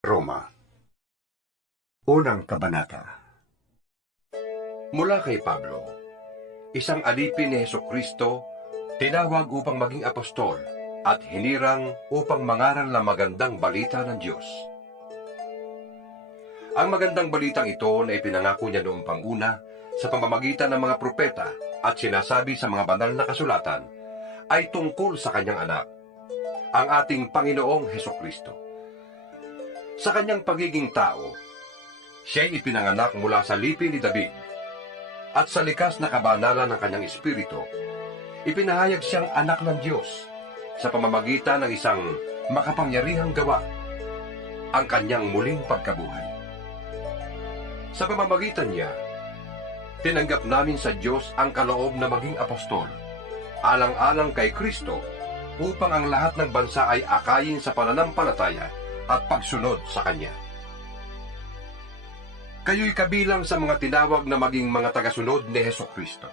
Roma. Unang Kabanata. Mula kay Pablo, isang alipin ni Hesukristo, tinawag upang maging apostol at hinirang upang mangaral ng magandang balita ng Diyos. Ang magandang balitang ito na ipinangako niya noong panguna sa pamamagitan ng mga propeta at sinasabi sa mga banal na kasulatan ay tungkol sa kanyang anak, ang ating Panginoong Hesukristo. Sa kanyang pagiging tao, siya'y ipinanganak mula sa lipi ni David, at sa likas na kabanalan ng kanyang espiritu, ipinahayag siyang anak ng Diyos sa pamamagitan ng isang makapangyarihang gawa, ang kanyang muling pagkabuhay. Sa pamamagitan niya, tinanggap namin sa Diyos ang kaloob na maging apostol, alang-alang kay Kristo, upang ang lahat ng bansa ay akayin sa pananampalataya at pagsunod sa Kanya. Kayo'y kabilang sa mga tinawag na maging mga tagasunod ni Hesukristo.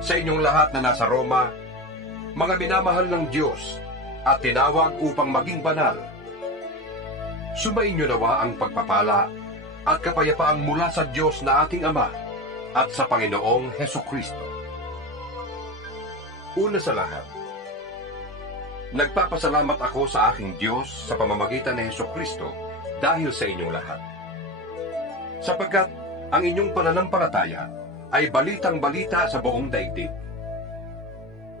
Sa inyong lahat na nasa Roma, mga minamahal ng Diyos at tinawag upang maging banal, sumainyo nawa ang pagpapala at kapayapaang mula sa Diyos na ating Ama at sa Panginoong Hesukristo. Una sa lahat, nagpapasalamat ako sa aking Diyos sa pamamagitan ni Hesukristo dahil sa inyong lahat. Sapagkat ang inyong pananampalataya ay balitang-balita sa buong daigdig.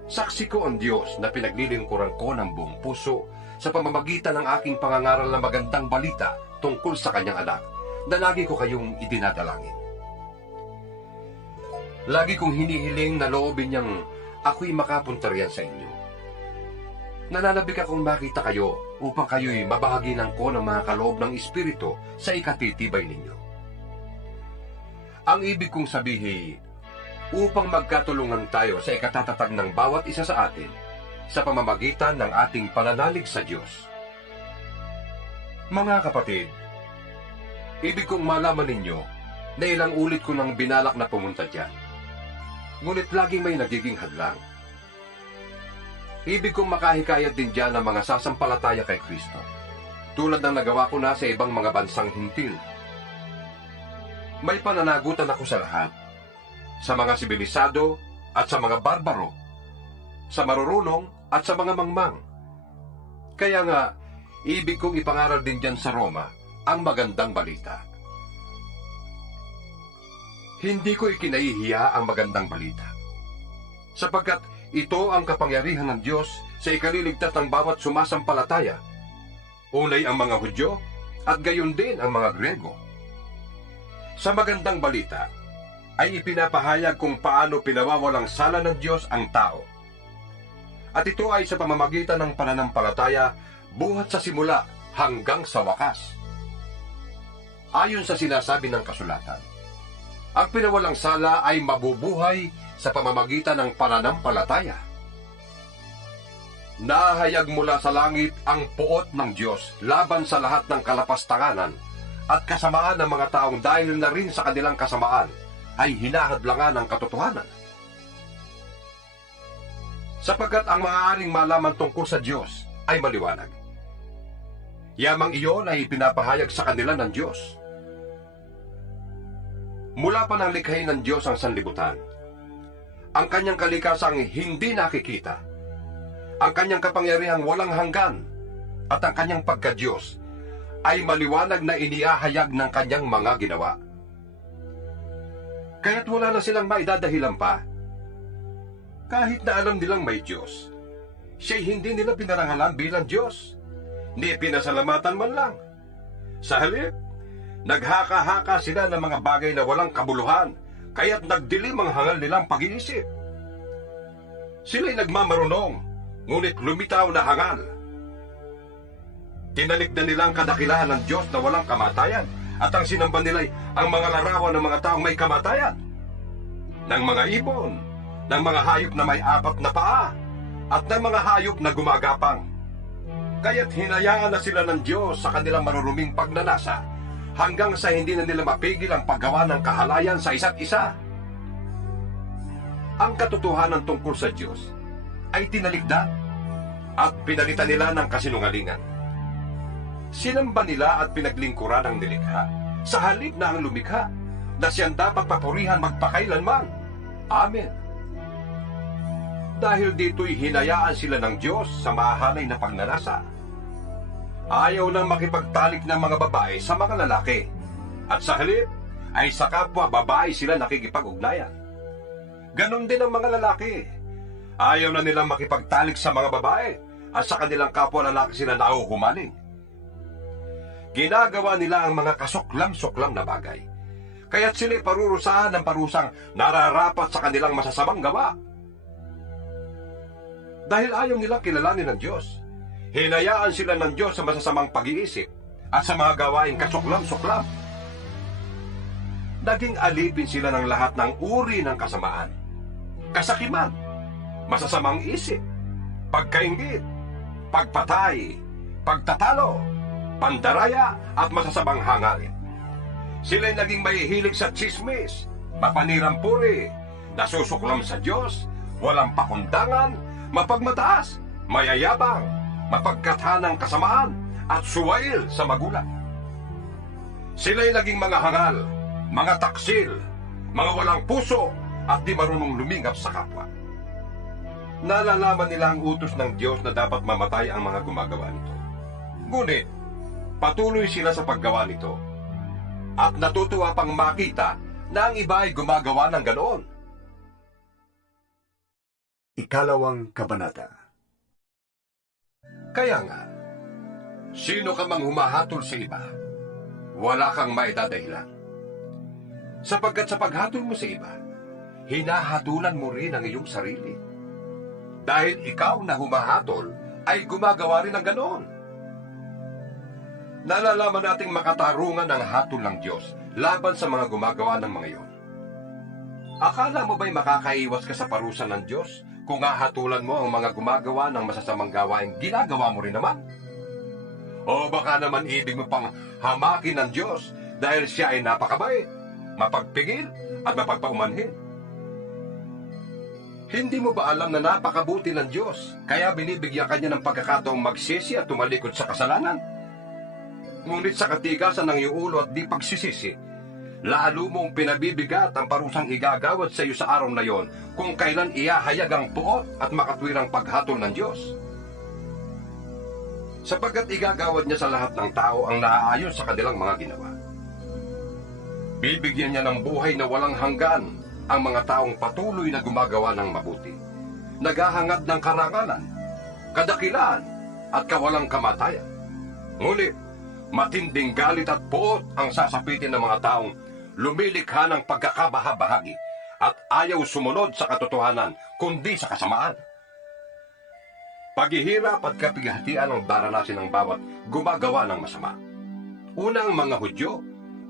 Saksi ko ang Diyos na pinaglilingkuran ko ng buong puso sa pamamagitan ng aking pangangaral na magandang balita tungkol sa kanyang anak, na lagi ko kayong idinadalangin. Lagi kong hinihiling na loobin niyang ako'y makapunta riyan sa inyo. Nananabik akong makita kayo upang kayo'y mabahaginan ko ng mga kaloob ng Espiritu sa ikatitibay ninyo. Ang ibig kong sabihin, upang magkatulungan tayo sa ikatatatag ng bawat isa sa atin sa pamamagitan ng ating pananalig sa Diyos. Mga kapatid, ibig kong malaman ninyo na ilang ulit ko nang binalak na pumunta diyan. Ngunit laging may nagiging hadlang. Ibig kong makahikayat din diyan ng mga sasampalataya kay Kristo, tulad ng nagawa ko na sa ibang mga bansang hintil. May pananagutan ako sa lahat, sa mga sibilisado at sa mga barbaro, sa marurunong at sa mga mangmang. Kaya nga, ibig kong ipangaral din diyan sa Roma ang magandang balita. Hindi ko ikinahihiya ang magandang balita, sapagkat ito ang kapangyarihan ng Diyos sa ikaliligtas ng bawat sumasampalataya, unay ang mga Hudyo at gayon din ang mga Grego. Sa magandang balita ay ipinapahayag kung paano pinawawalang sala ng Diyos ang tao. At ito ay sa pamamagitan ng pananampalataya buhat sa simula hanggang sa wakas. Ayon sa sinasabi ng kasulatan, ang pinawalang sala ay mabubuhay sa pamamagitan ng pananampalataya. Nahayag mula sa langit ang puot ng Diyos laban sa lahat ng kalapastanganan at kasamaan ng mga taong dahil na rin sa kanilang kasamaan ay hinahadlangan ng katotohanan. Sapagkat ang maaaring malaman tungkol sa Diyos ay maliwanag. Yamang iyon ay pinapahayag sa kanila ng Diyos. Mula pa ng likhain ng Diyos ang sanlibutan, ang kanyang kalikasang hindi nakikita, ang kanyang kapangyarihang walang hanggan, at ang kanyang pagka-Diyos ay maliwanag na iniahayag ng kanyang mga ginawa. Kaya't wala na silang maidadahilan pa. Kahit na alam nilang may Diyos, siya'y hindi nila pinarangalan bilang Diyos, ni pinasalamatan man lang. Sa halip, naghaka-haka sila ng mga bagay na walang kabuluhan, kaya't nagdilim ang hangal nilang pag-iisip. Sila'y nagmamarunong, ngunit lumitaw na hangal. Tinalikdan nila ang kadakilahan ng Diyos na walang kamatayan, at ang sinamba nila'y ang mga larawan ng mga taong may kamatayan, ng mga ibon, ng mga hayop na may 4 na paa, at ng mga hayop na gumagapang. Kaya't hinayaan na sila ng Diyos sa kanilang maruruming pagnanasa, hanggang sa hindi na nila mapigil ang paggawa ng kahalayan sa isa't isa. Ang katotohanan tungkol sa Diyos ay tinalikdan at pinalitan nila ng kasinungalingan. Sinamba nila at pinaglingkuran ang nilikha, sa halip na ang lumikha, na siyang dapat papurihan magpakailanman. Amen. Dahil dito'y hinayaan sila ng Diyos sa mahalay na pagnanasa. Ayaw nang makipagtalik ng mga babae sa mga lalaki, at sa halip ay sa kapwa babae sila nakikipag-ugnayan. Ganon din ang mga lalaki. Ayaw na nilang makipagtalik sa mga babae, at sa kanilang kapwa lalaki sila nauhumaling. Ginagawa nila ang mga kasuklam-suklam na bagay, kaya't sila'y parurusahan ng parusang nararapat sa kanilang masasamang gawa. Dahil ayaw nilang kilalanin ng Diyos, hinayaan sila ng Diyos sa masasamang pag-iisip at sa mga gawaing kasuklam-suklam. Naging alipin sila ng lahat ng uri ng kasamaan, kasakiman, masasamang isip, pagkainggit, pagpatay, pagtatalo, pandaraya at masasamang hangarin. Sila'y naging mahihilig sa tsismis, mapanirang puri, nasusuklam sa Diyos, walang pakundangan, mapagmataas, mayayabang, mapagkathanang kasamaan, at suwail sa magulang. Sila'y naging mga hangal, mga taksil, mga walang puso, at di marunong lumingap sa kapwa. Nalalaman nila ang utos ng Diyos na dapat mamatay ang mga gumagawa nito. Ngunit, patuloy sila sa paggawa nito, at natutuwa pang makita na ang iba ay gumagawa ng ganoon. Ikalawang kabanata. Kaya nga, sino ka mang humahatol sa iba, wala kang maidadahilan. Sapagkat sa paghatol mo sa iba, hinahatulan mo rin ang iyong sarili. Dahil ikaw na humahatol ay gumagawa rin ng ganoon. Nalalaman nating makatarungan ang hatol ng Diyos laban sa mga gumagawa ng mga iyon. Akala mo ba'y makakaiwas ka sa parusa ng Diyos kung hahatulan mo ang mga gumagawa ng masasamang gawain ginagawa mo rin naman? O baka naman ibig mo pang hamakin ng Diyos dahil siya ay napakabait, mapagpigil at mapagpaumanhin? Hindi mo ba alam na napakabuti ng Diyos kaya binibigyan kanya ng pagkakataong magsisi at tumalikod sa kasalanan? Ngunit sa katigasan ng iyong ulo at di pagsisisi, lalo mong pinabibigat ang parusang igagawad sa iyo sa araw na yon kung kailan iyahayag ang puot at makatwirang paghatol ng Diyos. Sapagkat igagawad niya sa lahat ng tao ang naaayon sa kanilang mga ginawa. Bibigyan niya ng buhay na walang hanggan ang mga taong patuloy na gumagawa ng mabuti, naghahangad ng karangalan, kadakilaan at kawalang kamatayan. Ngunit, matinding galit at puot ang sasapitin ng mga taong lumilikha ng pagkakabahabahagi at ayaw sumunod sa katotohanan kundi sa kasamaan. Paghihirap at kapighatian ang daranasin ng bawat gumagawa ng masama. Una ang mga Hudyo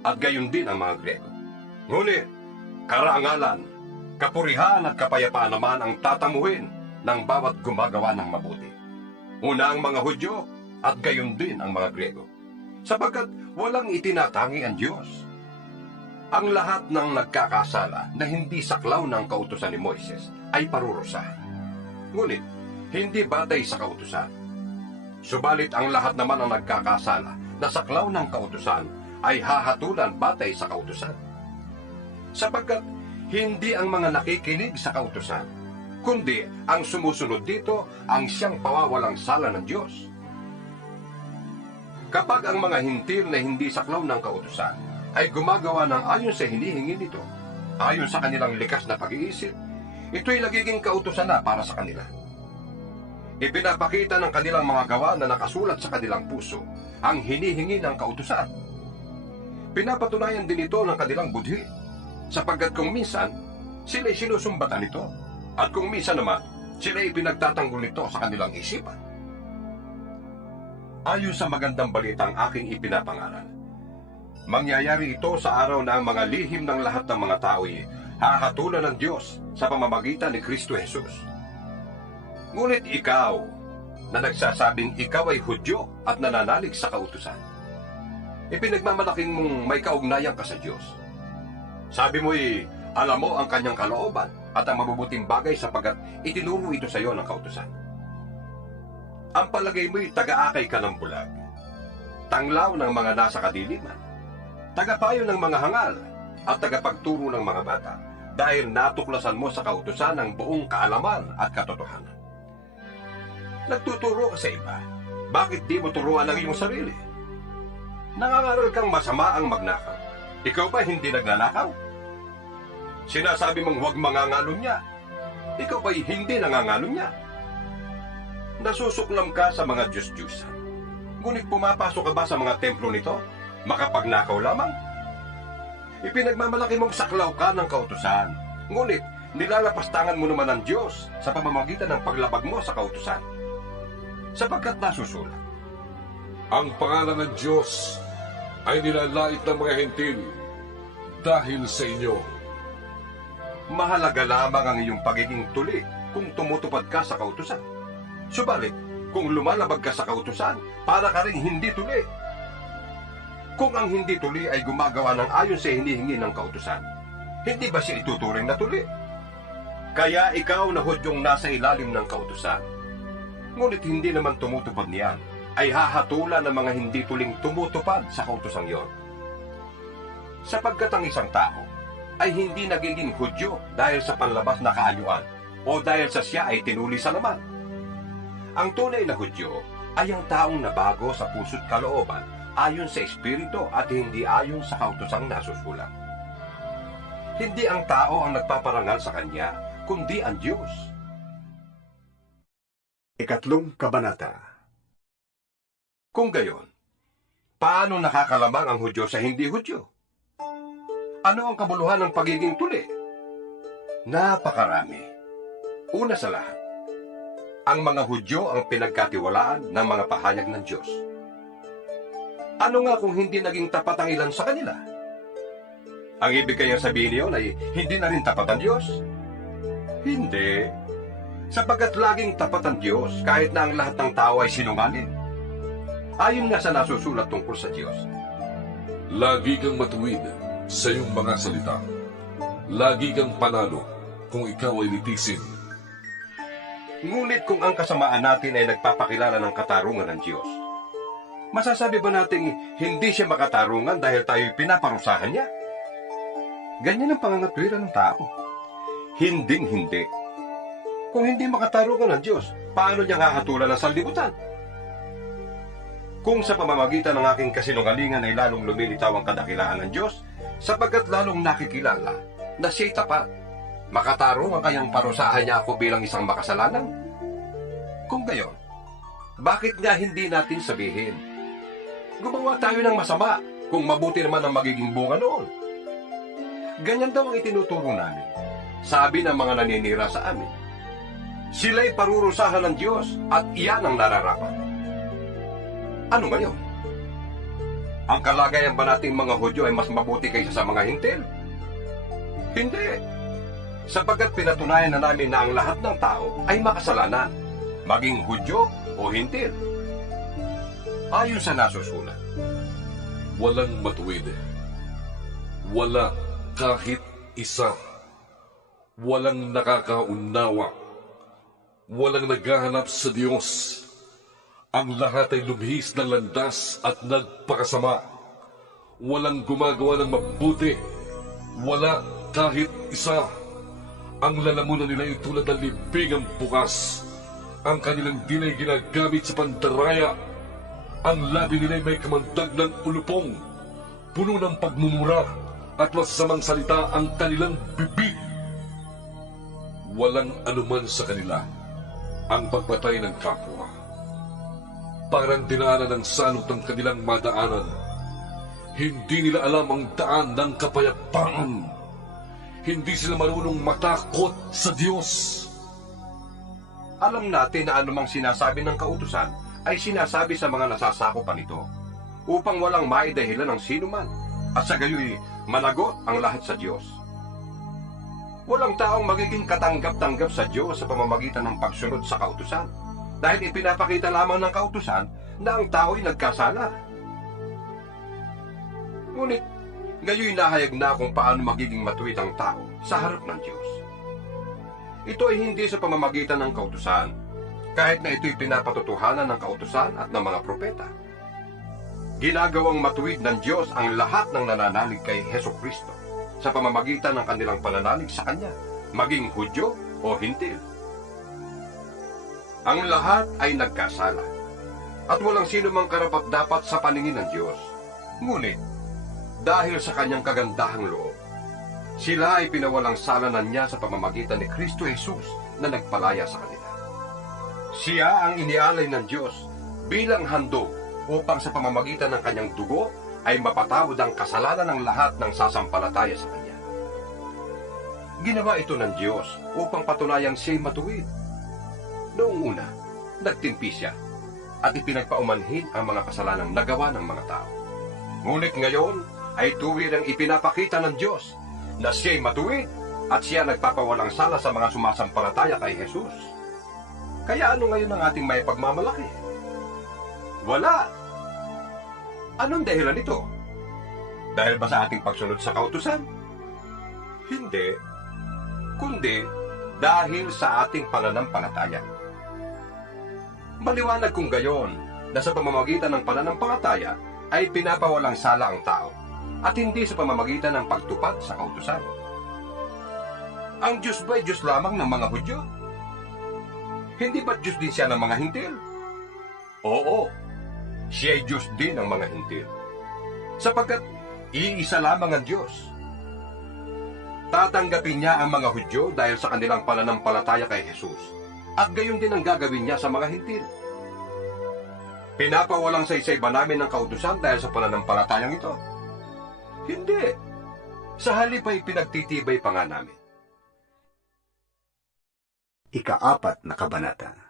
at gayon din ang mga Grego. Ngunit, karangalan, kapurihan at kapayapaan naman ang tatamuhin ng bawat gumagawa ng mabuti. Una ang mga Hudyo at gayon din ang mga Grego, sapagkat walang itinatangi ang Diyos. Ang lahat ng nagkakasala na hindi saklaw ng kautusan ni Moises ay parurusahan. Ngunit, hindi batay sa kautusan. Subalit ang lahat naman ng nagkakasala na saklaw ng kautusan ay hahatulan batay sa kautusan. Sapagkat hindi ang mga nakikinig sa kautusan, kundi ang sumusunod dito ang siyang pawawalang sala ng Diyos. Kapag ang mga hintil na hindi saklaw ng kautusan ay gumagawa ng ayon sa hinihingi nito, ayon sa kanilang likas na pag-iisip, ito'y nagiging kautusan na para sa kanila. Ipinapakita ng kanilang mga gawa na nakasulat sa kanilang puso ang hinihingi ng kautusan. Pinapatunayan din ito ng kanilang budhi, sapagkat kung minsan, sila'y sinusumbatan nito, at kung minsan naman, sila'y pinagtatanggol nito sa kanilang isipan. Ayon sa magandang balitang aking ipinapangaral, mangyayari ito sa araw na ang mga lihim ng lahat ng mga tao'y hahatulan ng Diyos sa pamamagitan ni Kristo Jesus. Ngunit ikaw, na nagsasabing ikaw ay Hudyo at nananalig sa kautusan, ipinagmamalaking mong may kaugnayan ka sa Diyos. Sabi mo'y alam mo ang kanyang kalooban at ang mabubuting bagay sapagkat itinuro ito sa iyo ng kautusan. Ang palagay mo'y taga-akay ka ng bulag. tanglaw ng mga nasa kadiliman, tagapayo ng mga hangal, at tagapagturo ng mga bata, dahil natuklasan mo sa kautusan ang buong kaalaman at katotohanan. Nagtuturo ka sa iba, bakit di mo turuan ang iyong sarili? Nangangaral kang masama ang magnakaw. Ikaw ba hindi nagnanakaw? Sinasabi mong huwag mangangalon niya. Ikaw ba'y hindi nangangalon niya? Nasusuklam ka sa mga Diyos-Diyusan. Ngunit pumapasok ka ba sa mga templo nito? Makapagnakaw lamang? Ipinagmamalaki mong saklaw ka ng kautusan. Ngunit nilalapastangan mo naman ang Diyos sa pamamagitan ng paglabag mo sa kautusan. Sapagkat nasusulat, Ang pangalan ng Diyos ay nilalait ng mga hentil dahil sa inyo. mahalaga lamang ang iyong pagiging tuli kung tumutupad ka sa kautusan. Subalit, kung lumalabag ka sa kautusan, para ka rin hindi tuli. Kung ang hindi tuli ay gumagawa ng ayon sa hinihingi ng kautusan, hindi ba siya ituturing na tuli? Kaya ikaw na Hudyong nasa ilalim ng kautusan, ngunit hindi naman tumutupad niyan, ay hahatulan ng mga hindi tuling tumutupad sa kautosang iyon. Sapagkat ang isang tao ay hindi nagiging Hudyo dahil sa panlabas na kaayuan o dahil sa siya ay tinuli sa laman. Ang tunay na Hudyo ay ang taong nabago sa puso't kalooban ayon sa Espiritu at hindi ayon sa kautosang nasusulat. Hindi ang tao ang nagpaparangal sa kanya, kundi ang Diyos. Ikatlong kabanata. Kung gayon, paano nakakalamang ang Hudyo sa hindi Hudyo? Ano ang kabuluhan ng pagiging tuli? Napakarami. Una sa lahat, ang mga Hudyo ang pinagkatiwalaan ng mga pahayag ng Diyos. Ano nga kung hindi naging tapat ang ilan sa kanila? Ang ibig kayang sabihin niyon ay hindi na rin tapat ang Diyos? Hindi. Sapagkat laging tapat ang Diyos kahit na ang lahat ng tao ay sinungaling. Ayon nga sa nasusulat tungkol sa Diyos. Lagi kang matuwid sa iyong mga salita. Lagi kang panalo kung ikaw ay litisin. Ngunit kung ang kasamaan natin ay nagpapakilala ng katarungan ng Diyos, masasabi ba nating hindi siya makatarungan dahil tayo'y pinaparusahan niya? Ganyan ang pangangatwiran ng tao. Hinding-hindi. Kung hindi makatarungan ng Diyos, paano niya hahatulan ang sanlibutan? Kung sa pamamagitan ng aking kasinungalingan ay lalong lumilitaw ang kadakilaan ng Diyos, sapagkat lalong nakikilala na siya'y tapat, makatarungan kayang parusahan niya ako bilang isang makasalanan? Kung gayon, bakit nga hindi natin sabihin, gumawa tayo ng masama kung mabuti naman ang magiging bunga noon? Ganyan daw ang itinuturo namin, sabi ng mga naninira sa amin. Sila'y parurusahan ng Diyos at iyan ang nararapat. Ano ngayon? Ang kalagayan ba nating mga Hudyo ay mas mabuti kaysa sa mga hintil? Hindi. Sapagkat pinatunayan na namin na ang lahat ng tao ay makasalanan, maging Hudyo o hintil. Ayon sa nasusulat, Walang matuwid. Wala kahit isa. Walang nakakaunawa. Walang naghahanap sa Diyos. Ang lahat ay lumihis ng landas at nagpakasama. Walang gumagawa ng mabuti. Wala kahit isa. Ang lalamunan nila ay tulad ng libingang bukas. Ang kanilang dilay ginagamit sa pandaraya. Ang labi nila ay may kamandag ng ulupong. Puno ng pagmumura at masamang salita ang kanilang bibig. Walang anuman sa kanila ang pagpatay ng kapwa. Parang dinaanan ng salot ng kanilang madaanan. Hindi nila alam ang daan ng kapayapaan. Hindi sila marunong matakot sa Diyos. alam natin na anumang sinasabi ng kautusan ay sinasabi sa mga nasasakupan nito, upang walang maidahilan ng sinuman, at sa gayoy managot ang lahat sa Diyos. Walang taong magiging katanggap-tanggap sa Diyos sa pamamagitan ng pagsunod sa kautusan, dahil ipinapakita lamang ng kautusan na ang tao'y nagkasala. Ngunit, ngayon nahayag na kung paano magiging matuwid ang tao sa harap ng Diyos. Ito ay hindi sa pamamagitan ng kautusan, kahit na ito'y pinapatutuhanan ng kautusan at ng mga propeta. Ginagawang matuwid ng Diyos ang lahat ng nananalig kay Heso Kristo sa pamamagitan ng kanilang pananalig sa Kanya, maging Hudyo o Hintil. Ang lahat ay nagkasala, at walang sino mang karapat-dapat sa paningin ng Diyos. Ngunit, dahil sa Kanyang kagandahang loob, sila ay pinawalang sala na niya sa pamamagitan ni Kristo Jesus na nagpalaya sa kanila. Siya ang inialay ng Diyos bilang handog upang sa pamamagitan ng Kanyang dugo ay mapatawad ang kasalanan ng lahat ng sasampalataya sa Kanya. Ginawa ito ng Diyos upang patunayang siya'y matuwid. Noong una, nagtimpi siya at ipinagpaumanhin ang mga kasalanang nagawa ng mga tao. Ngunit ngayon ay tuwirang ipinapakita ng Diyos na siya'y matuwid at siya nagpapawalang sala sa mga sumasampalataya kay Jesus. Kaya ano ngayon ang ating may pagmamalaki? Wala! Anong dahilan nito? Dahil ba sa ating pagsunod sa kautusan? Hindi. Kundi dahil sa ating pananampalataya. Maliwanag kung gayon na sa pamamagitan ng pananampalataya ay pinapawalang sala ang tao at hindi sa pamamagitan ng pagtupad sa kautusan. Ang Diyos ba ay Diyos lamang ng mga Hudyo? Hindi ba Diyos din siya ng mga Hintil? Oo, siya ay Diyos din ng mga Hintil. Sapagkat iisa lamang ang Diyos. Tatanggapin niya ang mga Hudyo dahil sa kanilang pananampalataya kay Jesus, at gayon din ang gagawin niya sa mga Hintil. Pinapawalang saysay ba namin ng kautusan dahil sa pananampalatayang ito? Hindi. Sa halip ay pinagtitibay pa nga namin. Ika-4 na kabanata.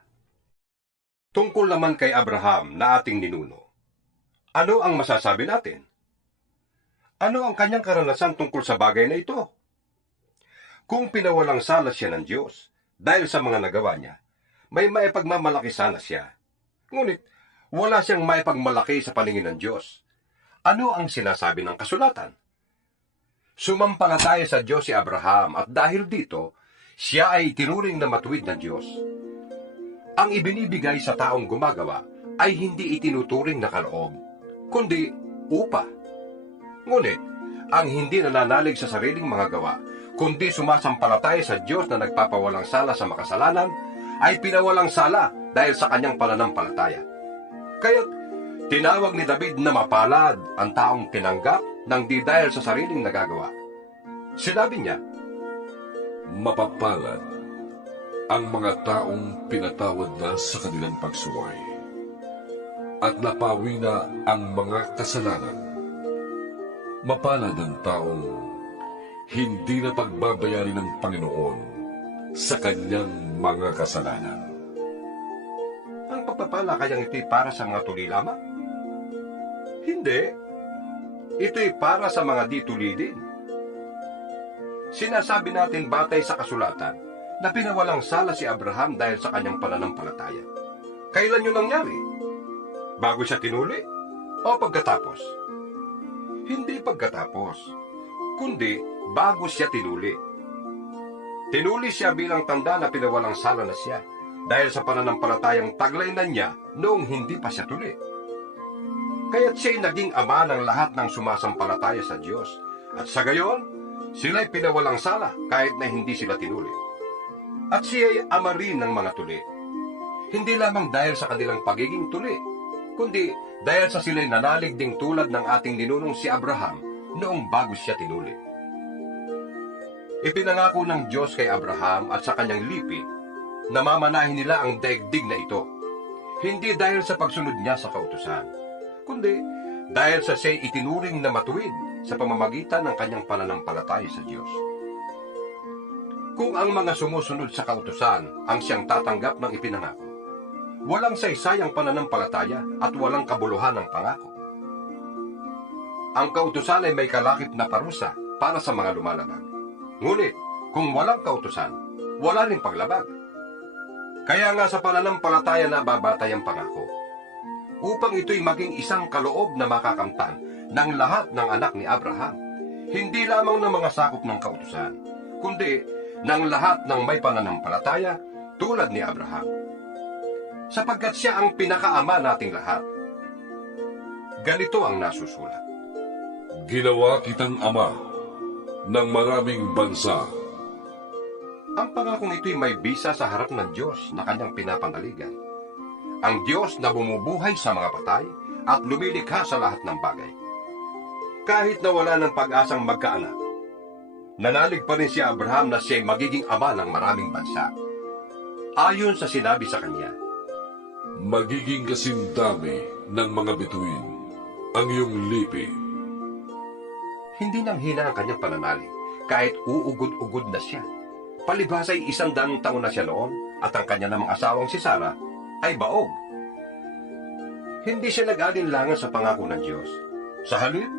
Tungkol naman kay Abraham na ating ninuno, ano ang masasabi natin? Ano ang kanyang karanasan tungkol sa bagay na ito? Kung pinawalang sala siya ng Diyos dahil sa mga nagawa niya, may maipagmamalaki sana siya. Ngunit, wala siyang maipagmalaki sa paningin ng Diyos. Ano ang sinasabi ng kasulatan? Sumampalataya sa Diyos si Abraham at dahil dito, siya ay itinuring na matuwid ng Diyos. Ang ibinibigay sa taong gumagawa ay hindi itinuturing na kaloob, kundi upa. Ngunit, ang hindi nananalig sa sariling mga gawa, kundi sumasampalataya sa Diyos na nagpapawalang sala sa makasalanan, ay pinawalang sala dahil sa kanyang pananampalataya. Kaya't tinawag ni David na mapalad ang taong tinanggap ng di dahil sa sariling nagagawa. Sinabi niya, Mapapalad ang mga taong pinatawad na sa kanilang pagsuway at napawi na ang mga kasalanan. Mapalad ang taong hindi na pagbabayari ng Panginoon sa kanyang mga kasalanan. ang pagpapala kayang ito'y para sa mga tuli lamang? Hindi. Ito'y para sa mga di tuli din. Sinasabi natin batay sa kasulatan na pinawalang sala si Abraham dahil sa kanyang pananampalataya. Kailan yun nangyari? Bago siya tinuli? O pagkatapos? Hindi pagkatapos, kundi bago siya tinuli. Tinuli siya bilang tanda na pinawalang sala na siya dahil sa pananampalatayang taglay na niya noong hindi pa siya tuli. Kaya't siya'y naging ama ng lahat ng sumasampalataya sa Diyos. At sa gayon, sila'y pinawalang sala kahit na hindi sila tinuli. At siya'y ama rin ng mga tuli. Hindi lamang dahil sa kanilang pagiging tuli, kundi dahil sa sila'y nanalig ding tulad ng ating ninunong si Abraham noong bago siya tinuli. Ipinangako ng Diyos kay Abraham at sa kanyang lipi na mamanahin nila ang daigdig na ito, hindi dahil sa pagsunod niya sa kautusan, kundi dahil sa siya'y itinuring na matuwid sa pamamagitan ng kanyang pananampalataya sa Diyos. Kung ang mga sumusunod sa kautusan ang siyang tatanggap ng ipinangako, walang saysayang pananampalataya at walang kabuluhan ng pangako. Ang kautusan ay may kalakip na parusa para sa mga lumalabag. Ngunit, kung walang kautusan, wala rin paglabag. Kaya nga sa pananampalataya na babatay ang pangako, upang ito'y maging isang kaloob na makakamtan ng lahat ng anak ni Abraham, hindi lamang ng mga sakop ng kautusan, kundi ng lahat ng may pananampalataya tulad ni Abraham. Sapagkat siya ang pinakaama nating lahat. Ganito ang nasusulat. Ginawa kitang ama ng maraming bansa. Ang pangakong ito'y may bisa sa harap ng Diyos na kanyang pinapangaligan. Ang Diyos na bumubuhay sa mga patay at lumilikha sa lahat ng bagay. Kahit na wala ng pag-asang magkaanak, nanalig pa rin si Abraham na siya'y magiging ama ng maraming bansa. Ayon sa sinabi sa kanya, Magiging kasindami ng mga bituin ang iyong lipi. hindi nang hina ang kanyang pananalig, kahit uugod-ugod na siya. Palibhas ay 100 taon na siya noon, at ang kanya namang asawang si Sarah ay baog. Hindi siya nag-alinlangan sa pangako ng Diyos. Sa halip,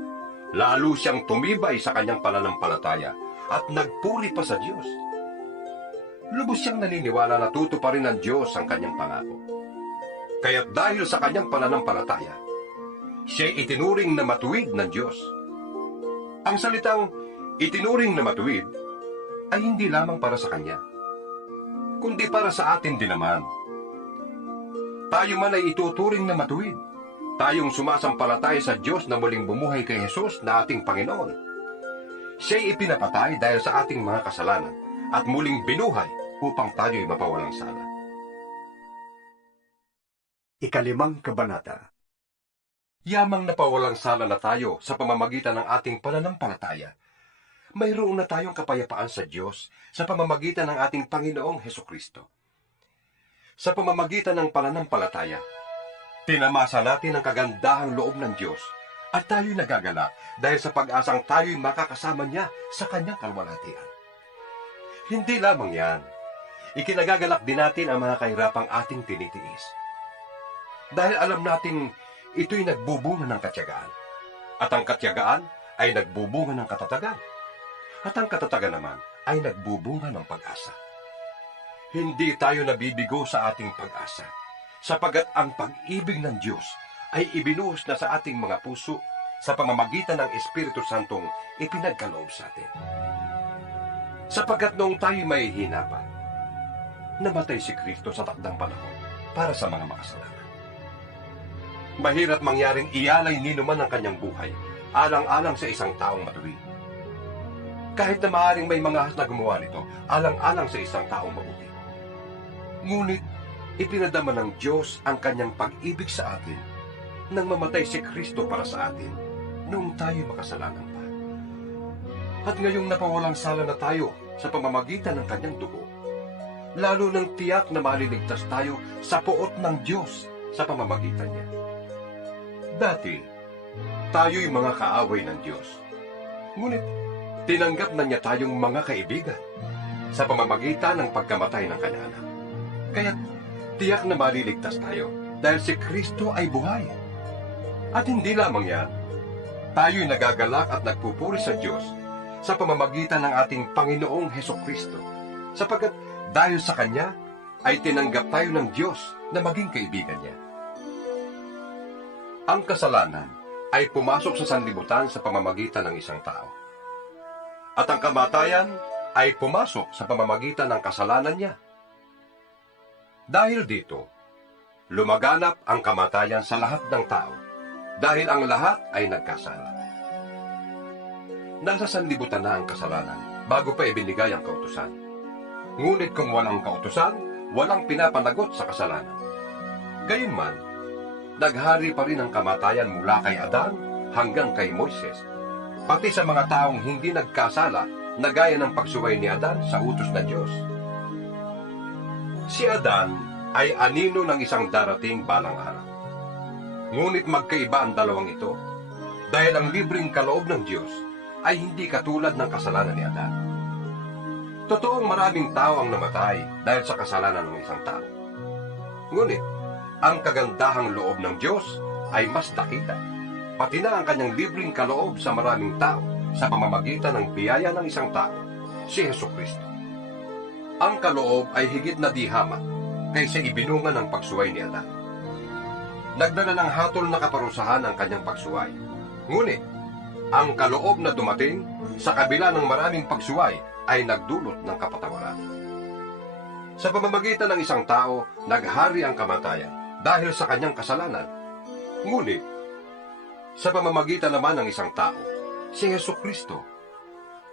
lalo siyang tumibay sa kanyang pananampalataya at nagpuri pa sa Diyos. Lubos siyang naniniwala na tutuparin ng Diyos ang kanyang pangako. Kaya't dahil sa kanyang pananampalataya, siya'y itinuring na matuwid ng Diyos. Ang salitang itinuring na matuwid ay hindi lamang para sa kanya, kundi para sa atin din naman. Tayo man ay ituturing na matuwid. Tayong sumasampalataya sa Diyos na muling bumuhay kay Jesus na ating Panginoon. Siya'y ipinapatay dahil sa ating mga kasalanan at muling binuhay upang tayo'y mapawalang sala. 5 Kabanata. Yamang napawalang sala na tayo sa pamamagitan ng ating pananampalataya, mayroon na tayong kapayapaan sa Diyos sa pamamagitan ng ating Panginoong Hesukristo. Sa pamamagitan ng pananampalataya, tinamasa natin ang kagandahang loob ng Diyos at tayo'y nagagalak dahil sa pag-asang tayo'y makakasama niya sa kanyang kalwalhatian. Hindi lamang yan, ikinagagalak din natin ang mga kahirapang ating tinitiis. Dahil alam natin ito'y nagbubunga ng katyagaan, at ang katyagaan ay nagbubunga ng katatagan, at ang katatagan naman ay nagbubunga ng pag-asa. Hindi tayo nabibigo sa ating pag-asa, sapagat ang pag-ibig ng Diyos ay ibinuhos na sa ating mga puso sa pamamagitan ng Espiritu Santong ipinagkaloob sa atin. Sapagat noong tayo may hina pa, namatay si Kristo sa takdang panahon para sa mga makasalanan. Mahirap mangyaring ialay ninuman ang kanyang buhay alang-alang sa isang taong matuwid. Kahit na maaaring may mga na gumawa nito alang-alang sa isang taong mabuti. Ngunit, ipinadama ng Diyos ang kanyang pag-ibig sa atin nang mamatay si Kristo para sa atin noong tayo makasalanan pa. At ngayong napawalang sala na tayo sa pamamagitan ng kanyang dugo, lalo nang tiyak na maliligtas tayo sa poot ng Diyos sa pamamagitan niya. Dati, tayo'y mga kaaway ng Diyos. Ngunit, tinanggap na niya tayong mga kaibigan sa pamamagitan ng pagkamatay ng kanyang anak. Kaya't tiyak na maliligtas tayo dahil si Kristo ay buhay. At hindi lamang yan, tayo'y nagagalak at nagpupuri sa Diyos sa pamamagitan ng ating Panginoong Hesukristo, sapagkat dahil sa Kanya ay tinanggap tayo ng Diyos na maging kaibigan niya. Ang kasalanan ay pumasok sa sanlibutan sa pamamagitan ng isang tao. At ang kamatayan ay pumasok sa pamamagitan ng kasalanan niya. Dahil dito, lumaganap ang kamatayan sa lahat ng tao, dahil ang lahat ay nagkasala. Nasa sanlibutan na ang kasalanan bago pa ibinigay ang kautusan. Ngunit kung walang kautusan, walang pinapanagot sa kasalanan. Gayunman, naghari pa rin ang kamatayan mula kay Adan hanggang kay Moises, pati sa mga taong hindi nagkasala na gaya ng pagsuway ni Adan sa utos ng Diyos. Si Adan ay anino ng isang darating balang araw. Ngunit magkaiba ang dalawang ito, dahil ang libreng kaloob ng Diyos ay hindi katulad ng kasalanan ni Adan. Totoong maraming tao ang namatay dahil sa kasalanan ng isang tao. Ngunit, ang kagandahang loob ng Diyos ay mas dakila, pati na ang kanyang libreng kaloob sa maraming tao sa pamamagitan ng biyaya ng isang tao, si Hesukristo. Ang kaloob ay higit na di hamak kaysa ibinunga ng pagsuway ni Adan. Nagdala ng hatol na kaparusahan ang kanyang pagsuway. Ngunit, ang kaloob na dumating sa kabila ng maraming pagsuway ay nagdulot ng kapatawaran. Sa pamamagitan ng isang tao, naghari ang kamatayan dahil sa kanyang kasalanan. Ngunit, Sa pamamagitan naman ng isang tao, si Hesukristo,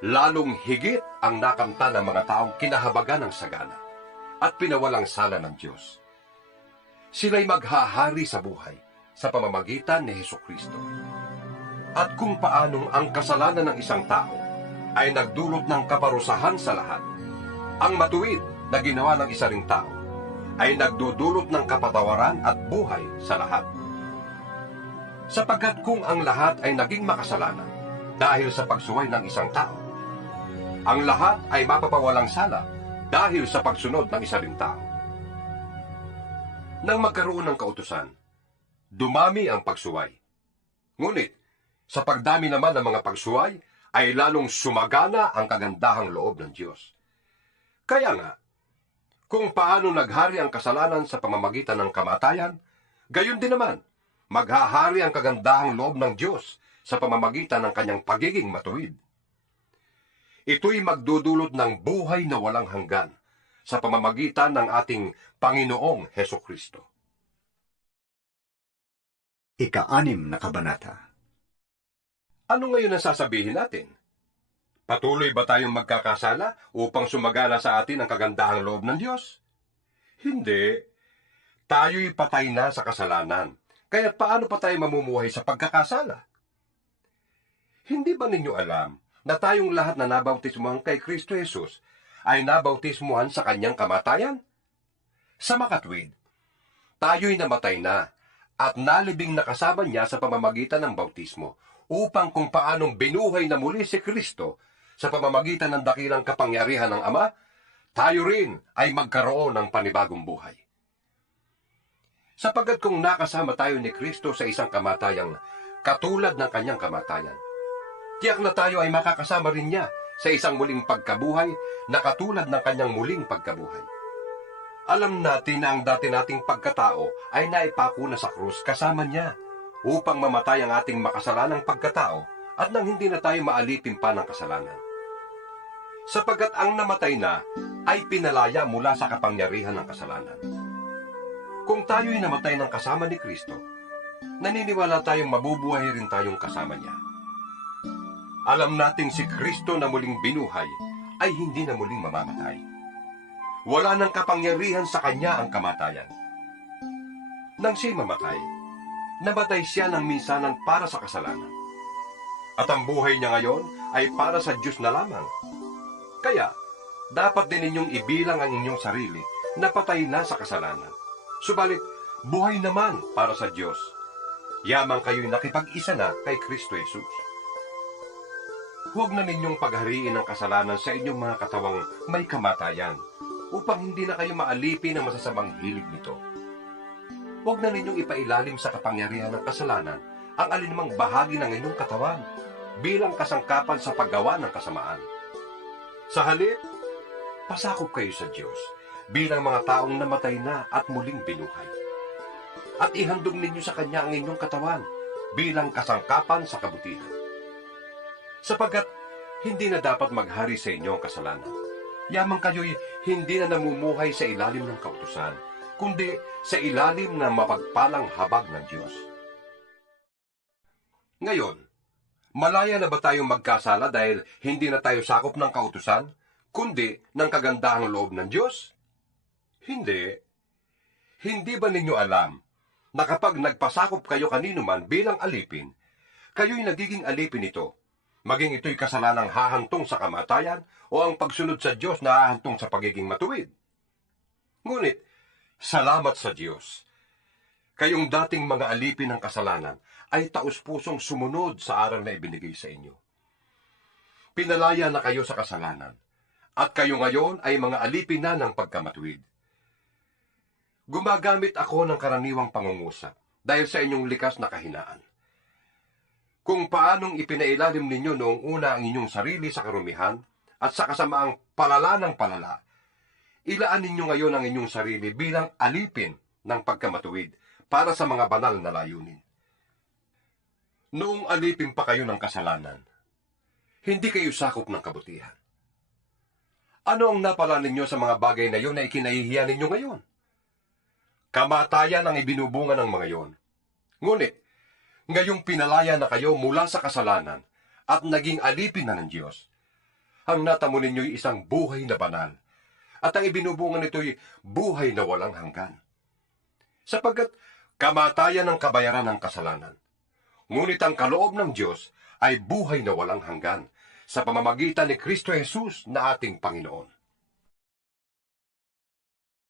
lalong higit ang nakamta ng mga taong kinahabagan ng sagana at pinawalang sala ng Diyos. Sila'y maghahari sa buhay sa pamamagitan ni Hesukristo. At kung paanong ang kasalanan ng isang tao ay nagdulot ng kaparusahan sa lahat, ang matuwid na ginawa ng isa ring tao ay nagdudulot ng kapatawaran at buhay sa lahat. Sapagkat kung ang lahat ay naging makasalanan dahil sa pagsuway ng isang tao, ang lahat ay mapapawalang sala dahil sa pagsunod ng isa ring tao. Nang magkaroon ng kautusan, dumami ang pagsuway. Ngunit, sa pagdami naman ng mga pagsuway, ay lalong sumagana ang kagandahang loob ng Diyos. Kaya nga, kung paano naghari ang kasalanan sa pamamagitan ng kamatayan, gayon din naman, maghahari ang kagandahang loob ng Diyos sa pamamagitan ng kanyang pagiging matuwid. Ito'y magdudulot ng buhay na walang hanggan sa pamamagitan ng ating Panginoong Hesukristo. Ika-6 na kabanata. Ano ngayon ang sasabihin natin? Patuloy ba tayong magkakasala upang sumagana sa atin ang kagandahang loob ng Diyos? Hindi. Tayo'y patay na sa kasalanan. Kaya paano pa tayo mamumuhay sa pagkakasala? Hindi ba ninyo alam na tayong lahat na nabautismuhan kay Kristo Jesus ay nabautismuhan sa kanyang kamatayan? Sa makatwid, tayo'y namatay na at nalibing na kasama niya sa pamamagitan ng bautismo upang kung paanong binuhay na muli si Kristo sa pamamagitan ng dakilang kapangyarihan ng Ama, tayo rin ay magkaroon ng panibagong buhay. Sapagkat kung nakasama tayo ni Kristo sa isang kamatayang katulad ng kanyang kamatayan, tiyak na tayo ay makakasama rin niya sa isang muling pagkabuhay na katulad ng kanyang muling pagkabuhay. Alam natin na ang dati nating pagkatao ay naipako na sa krus kasama niya upang mamatay ang ating makasalanang pagkatao at nang hindi na tayo maalipin pa ng kasalanan. Sapagkat ang namatay na ay pinalaya mula sa kapangyarihan ng kasalanan. Kung tayo'y namatay ng kasama ni Kristo, naniniwala tayong mabubuhay rin tayong kasama niya. Alam nating si Kristo na muling binuhay ay hindi na muling mamamatay. Wala nang kapangyarihan sa kanya ang kamatayan. Nang siya'y mamatay, namatay siya ng minsanan para sa kasalanan. At ang buhay niya ngayon ay para sa Diyos na lamang. Kaya, dapat din ninyong ibilang ang inyong sarili na patay na sa kasalanan. Subalit, buhay naman para sa Diyos. Yamang kayo'y nakipag-isa na kay Kristo Jesus. Huwag na ninyong paghariin ang kasalanan sa inyong mga katawang may kamatayan, upang hindi na kayo maalipin ng masasamang hilig nito. Huwag na ninyong ipailalim sa kapangyarihan ng kasalanan ang alinmang bahagi ng inyong katawan bilang kasangkapan sa paggawa ng kasamaan. Sa halip, pasakop kayo sa Diyos bilang mga taong namatay na at muling binuhay. At ihandog ninyo sa Kanya ang inyong katawan bilang kasangkapan sa kabutihan. Sapagkat hindi na dapat maghari sa inyo ang kasalanan. Yamang kayo'y hindi na namumuhay sa ilalim ng kautusan, kundi sa ilalim ng mapagpalang habag ng Diyos. Ngayon, malaya na ba tayong magkasala dahil hindi na tayo sakop ng kautusan, kundi ng kagandahang loob ng Diyos? Hindi. Hindi ba ninyo alam na kapag nagpasakop kayo kanino man bilang alipin, kayo'y nagiging alipin ito, maging ito'y kasalanang hahantong sa kamatayan o ang pagsunod sa Diyos na hahantong sa pagiging matuwid? Ngunit, salamat sa Diyos. Kayong dating mga alipin ng kasalanan ay taus-pusong sumunod sa aral na ibinigay sa inyo. Pinalaya na kayo sa kasalanan, at kayo ngayon ay mga alipin na ng pagkamatuwid. Gumagamit ako ng karaniwang pangungusap dahil sa inyong likas na kahinaan. Kung paanong ipinailalim ninyo noong una ang inyong sarili sa karumihan at sa kasamaang palala ng palala, ilaan ninyo ngayon ang inyong sarili bilang alipin ng pagkamatuwid para sa mga banal na layunin. Noong alipin pa kayo ng kasalanan, hindi kayo sakop ng kabutihan. Ano ang napala ninyo sa mga bagay na iyon na ikinahihiya ninyo ngayon? Kamatayan ang ibinubunga ng mga iyon. Ngunit, Ngayong pinalaya na kayo mula sa kasalanan at naging alipin na ng Diyos, ang natamo ninyo'y isang buhay na banal, at ang ibinubungan nito'y buhay na walang hanggan. Sapagkat kamatayan ang kabayaran ng kasalanan, ngunit ang kaloob ng Diyos ay buhay na walang hanggan sa pamamagitan ni Kristo Jesus na ating Panginoon.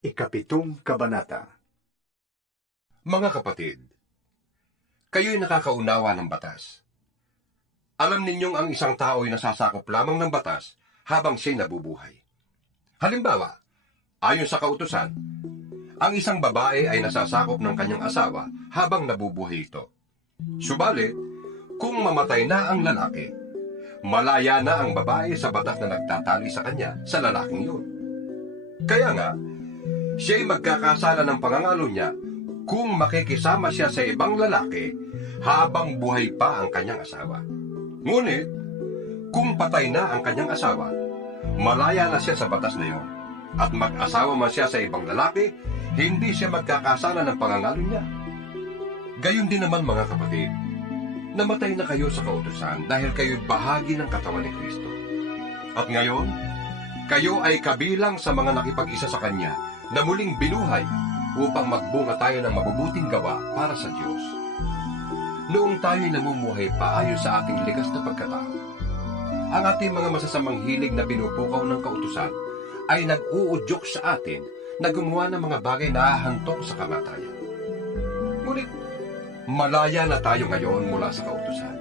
Ikapitong Kabanata. Mga kapatid, kayo'y nakakaunawa ng batas. Alam ninyong ang isang tao'y nasasakop lamang ng batas habang siya'y nabubuhay. Halimbawa, ayon sa kautusan, ang isang babae ay nasasakop ng kanyang asawa habang nabubuhay ito. Subalit, kung mamatay na ang lalaki, malaya na ang babae sa batas na nagtatali sa kanya sa lalaking yun. Kaya nga, siya'y magkakasala ng pangangalo niya kung makikisama siya sa ibang lalaki habang buhay pa ang kanyang asawa. Ngunit, kung patay na ang kanyang asawa, malaya na siya sa batas na iyon, at mag-asawa man siya sa ibang lalaki, hindi siya magkakasala ng pangangalo niya. Gayon din naman mga kapatid, namatay na kayo sa kautusan dahil kayo'y bahagi ng katawan ni Kristo. At ngayon, kayo ay kabilang sa mga nakipag-isa sa Kanya na muling binuhay upang magbunga tayo ng mabubuting gawa para sa Diyos. Noong tayo'y namumuhay pa ayon sa ating likas na pagkatao, ang ating mga masasamang hilig na pinupukaw ng kautusan ay nag-uudyok sa atin na gumawa ng mga bagay na hahantok sa kamatayan. Ngunit, malaya na tayo ngayon mula sa kautusan.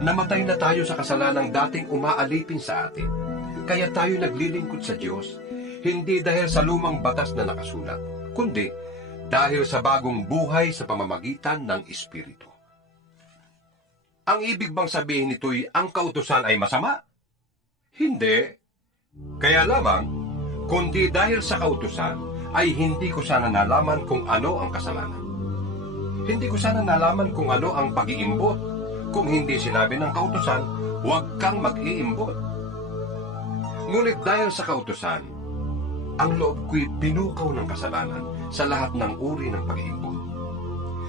Namatay na tayo sa kasalanang dating umaalipin sa atin, kaya tayo naglilingkod sa Diyos, hindi dahil sa lumang batas na nakasulat, kundi dahil sa bagong buhay sa pamamagitan ng Espiritu. Ang ibig bang sabihin nito'y ang kautusan ay masama? Hindi. Kaya lamang, kundi dahil sa kautusan, ay hindi ko sana nalaman kung ano ang kasalanan. Hindi ko sana nalaman kung ano ang pag-iimbot, kung hindi sinabi ng kautusan, huwag kang mag-iimbot. Ngunit dahil sa kautusan, ang loob ko'y pinukaw ng kasalanan sa lahat ng uri ng pag-iimbot,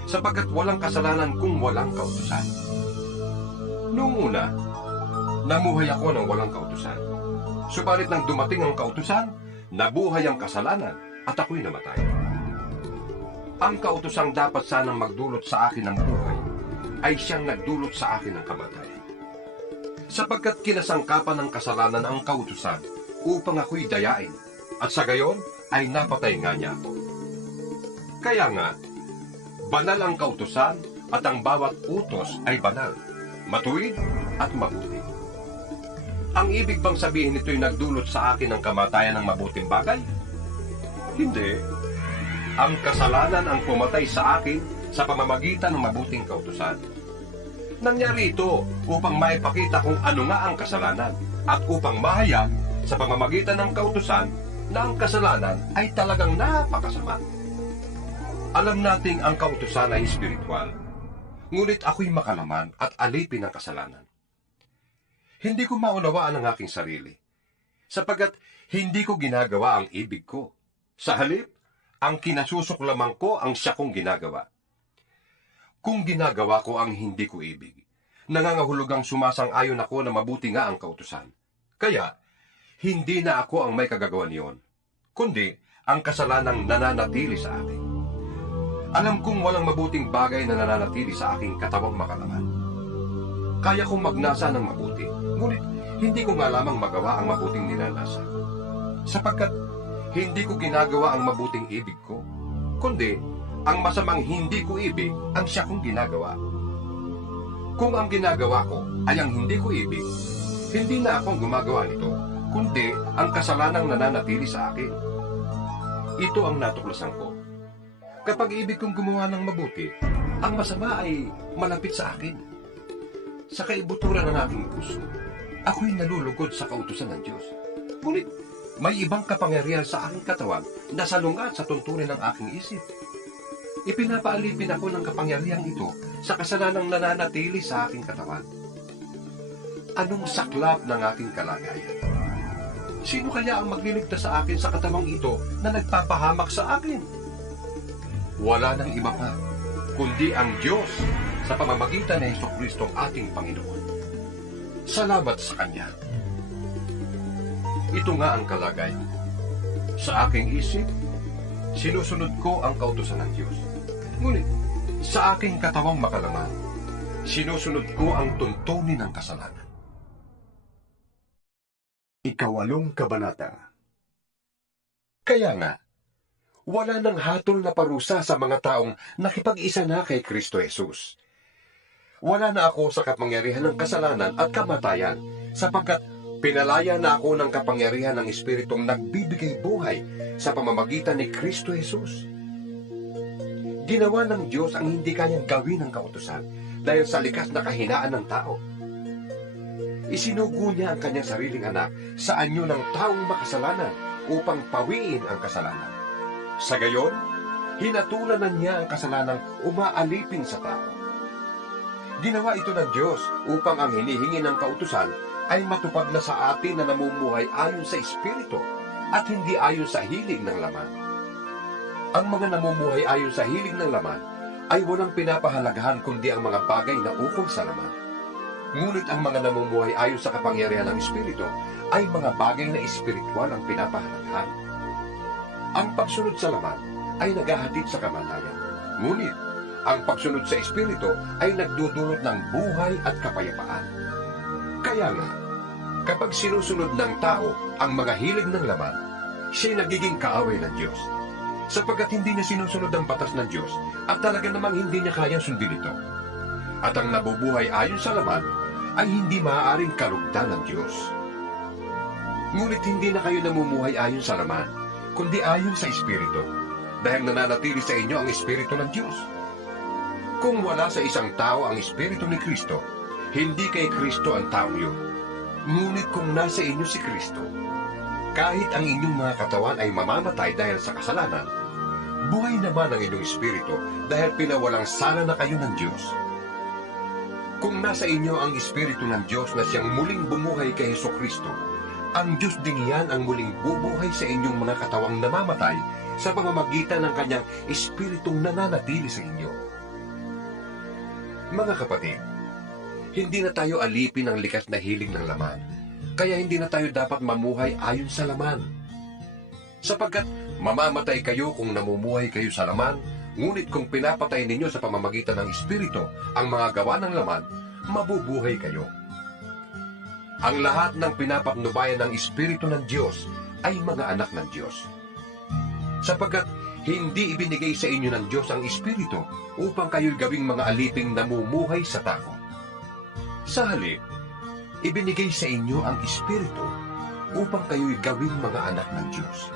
sapagkat walang kasalanan kung walang kautusan. Noong una, namuhay ako ng walang kautusan. Subalit nang dumating ang kautusan, nabuhay ang kasalanan at ako'y namatay. Ang kautusang dapat sanang magdulot sa akin ng buhay ay siyang nagdulot sa akin ng kamatayan. Sapagkat kinasangkapan ng kasalanan ang kautusan upang ako'y dayain, at sa gayon ay napatay nga niya ako. Kaya nga, banal ang kautusan at ang bawat utos ay banal, matuwid at mabuti. Ang ibig bang sabihin nito'y nagdulot sa akin ng kamatayan ng mabuting bagay? Hindi. Ang kasalanan ang pumatay sa akin sa pamamagitan ng mabuting kautusan. Nangyari ito upang maipakita kung ano nga ang kasalanan at upang mahayag sa pamamagitan ng kautusan na ang kasalanan ay talagang napakasama. Alam nating ang kautusan ay espiritual, ngunit ako'y makalaman at alipin ng kasalanan. Hindi ko maunawaan ang aking sarili, sapagkat hindi ko ginagawa ang ibig ko. Sa halip, ang kinasusuklaman ko ang siya kong ginagawa. Kung ginagawa ko ang hindi ko ibig, nangangahulugang sumasang-ayon ako na mabuti nga ang kautusan. Kaya, hindi na ako ang may kagagawa niyon, kundi ang kasalanang nananatili sa akin. Alam kong walang mabuting bagay na nananatili sa aking katawang makalaman. Kaya kong magnasa ng mabuti, ngunit hindi ko nga lamang magawa ang mabuting ninanasa. Sapagkat hindi ko ginagawa ang mabuting ibig ko, kundi ang masamang hindi ko ibig ang siya kong ginagawa. Kung ang ginagawa ko ay ang hindi ko ibig, hindi na akong gumagawa nito, kundi ang kasalanang nananatili sa akin. Ito ang natuklasan ko. Kapag ibig kong gumawa ng mabuti, ang masama ay malapit sa akin. Sa kaibuturan ng aking puso, ako'y nalulugod sa kautusan ng Diyos. Ngunit may ibang kapangyarihan sa aking katawan na salungat sa tuntunin ng aking isip. Ipinapaalipin ako ng kapangyarihang ito sa kasalanang nananatili sa aking katawan. Anong saklap ng aking kalagayan? Sino kaya ang magliligtas sa akin sa katawang ito na nagpapahamak sa akin? Wala nang iba pa, kundi ang Diyos sa pamamagitan ni Jesucristo ang ating Panginoon. Salamat sa Kanya. Ito nga ang kalagayan. Sa aking isip, sinusunod ko ang kautusan ng Diyos. Ngunit, sa aking katawang makalaman, sinusunod ko ang tuntunin ng kasalanan. Ikawalong kabanata. Kaya nga, wala nang hatol na parusa sa mga taong nakipag-isa na kay Kristo Jesus. Wala na ako sa kapangyarihan ng kasalanan at kamatayan, sapagkat pinalaya na ako ng kapangyarihan ng Espiritong nagbibigay buhay sa pamamagitan ni Kristo Jesus. Ginawa ng Diyos ang hindi kayang gawin ng kautusan dahil sa likas na kahinaan ng tao. Isinugo niya ang kanyang sariling anak sa anyo ng taong makasalanan upang pawiin ang kasalanan. Sa gayon, hinatulanan niya ang kasalanang umaalipin sa tao. Ginawa ito ng Diyos upang ang hinihingi ng kautusan ay matupad na sa atin na namumuhay ayon sa Espiritu at hindi ayon sa hilig ng laman. Ang mga namumuhay ayon sa hilig ng laman ay walang pinapahalagahan kundi ang mga bagay na ukol sa laman. Ngunit ang mga namumuhay ayon sa kapangyarihan ng Espiritu ay mga bagay na espiritual ang pinapahalagahan. Ang pagsunod sa laman ay naghahatid sa kamatayan. Ngunit, ang pagsunod sa Espiritu ay nagdudulot ng buhay at kapayapaan. Kaya nga, kapag sinusunod ng tao ang mga hilig ng laman, siya'y nagiging kaaway ng Diyos. Sapagkat hindi niya sinusunod ang batas ng Diyos at talaga namang hindi niya kayang sundin ito. At ang nabubuhay ayon sa laman ay hindi maaaring kalugdan ng Diyos. Ngunit hindi na kayo namumuhay ayon sa laman, kundi ayon sa Espiritu, dahil nananatili sa inyo ang Espiritu ng Diyos. Kung wala sa isang tao ang Espiritu ni Kristo, hindi kay Kristo ang taong yun. Ngunit kung nasa inyo si Kristo, kahit ang inyong mga katawan ay mamamatay dahil sa kasalanan, buhay naman ang inyong Espiritu dahil pinawalang sala na kayo ng Diyos. Kung nasa inyo ang Espiritu ng Diyos na siyang muling bumuhay kay Jesucristo, ang Diyos din yan ang muling bubuhay sa inyong mga katawang namamatay sa pamamagitan ng kanyang Espiritong nananatili sa inyo. Mga kapatid, hindi na tayo alipin ng likas na hilig ng laman, kaya hindi na tayo dapat mamuhay ayon sa laman. Sapagkat mamamatay kayo kung namumuhay kayo sa laman, ngunit kung pinapatay ninyo sa pamamagitan ng Espiritu ang mga gawa ng laman, mabubuhay kayo. Ang lahat ng pinapatnubayan ng Espiritu ng Diyos ay mga anak ng Diyos. Sapagkat hindi ibinigay sa inyo ng Diyos ang Espiritu upang kayo'y gawing mga aliping namumuhay sa takot. Sa halip, ibinigay sa inyo ang Espiritu upang kayo'y gawing mga anak ng Diyos.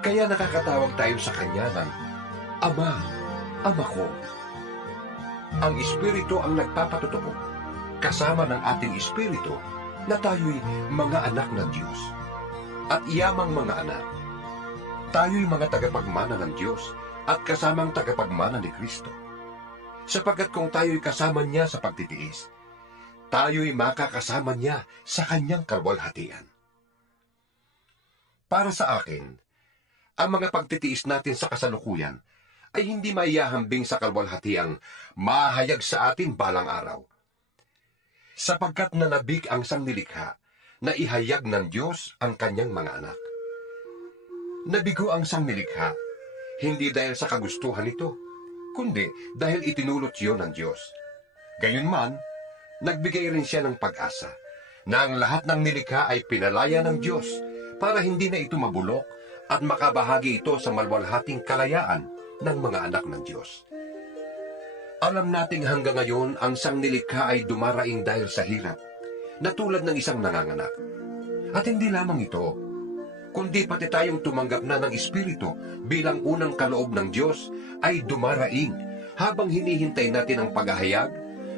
Kaya nakakatawag tayo sa Kanya ng Ama, Ama ko. Ang Espiritu ang nagpapatotoo, kasama ng ating Espiritu, na tayo'y mga anak ng Diyos. At iyamang mga anak, tayo'y mga tagapagmana ng Diyos at kasamang tagapagmana ni Kristo. Sapagkat kung tayo'y kasama niya sa pagtitiis, tayo'y makakasama niya sa kanyang kalwalhatian. Para sa akin, ang mga pagtitiis natin sa kasalukuyan ay hindi maiyahambing sa kalwalhatiang mahayag sa atin balang araw. Sapagkat nanabik ang sangnilikha na ihayag ng Diyos ang kanyang mga anak. Nabigo ang sangnilikha, hindi dahil sa kagustuhan nito, kundi dahil itinulot yun ng Diyos. Gayunman, nagbigay rin siya ng pag-asa na ang lahat ng nilikha ay pinalaya ng Diyos para hindi na ito mabulok at makabahagi ito sa malwalhating kalayaan ng mga anak ng Diyos. Alam nating hanggang ngayon ang sangnilikha ay dumaraing dahil sa hirap, na tulad ng isang nanganganak. At hindi lamang ito, kundi pati tayong tumanggap na ng Espiritu bilang unang kaloob ng Diyos ay dumaraing habang hinihintay natin ang paghahayag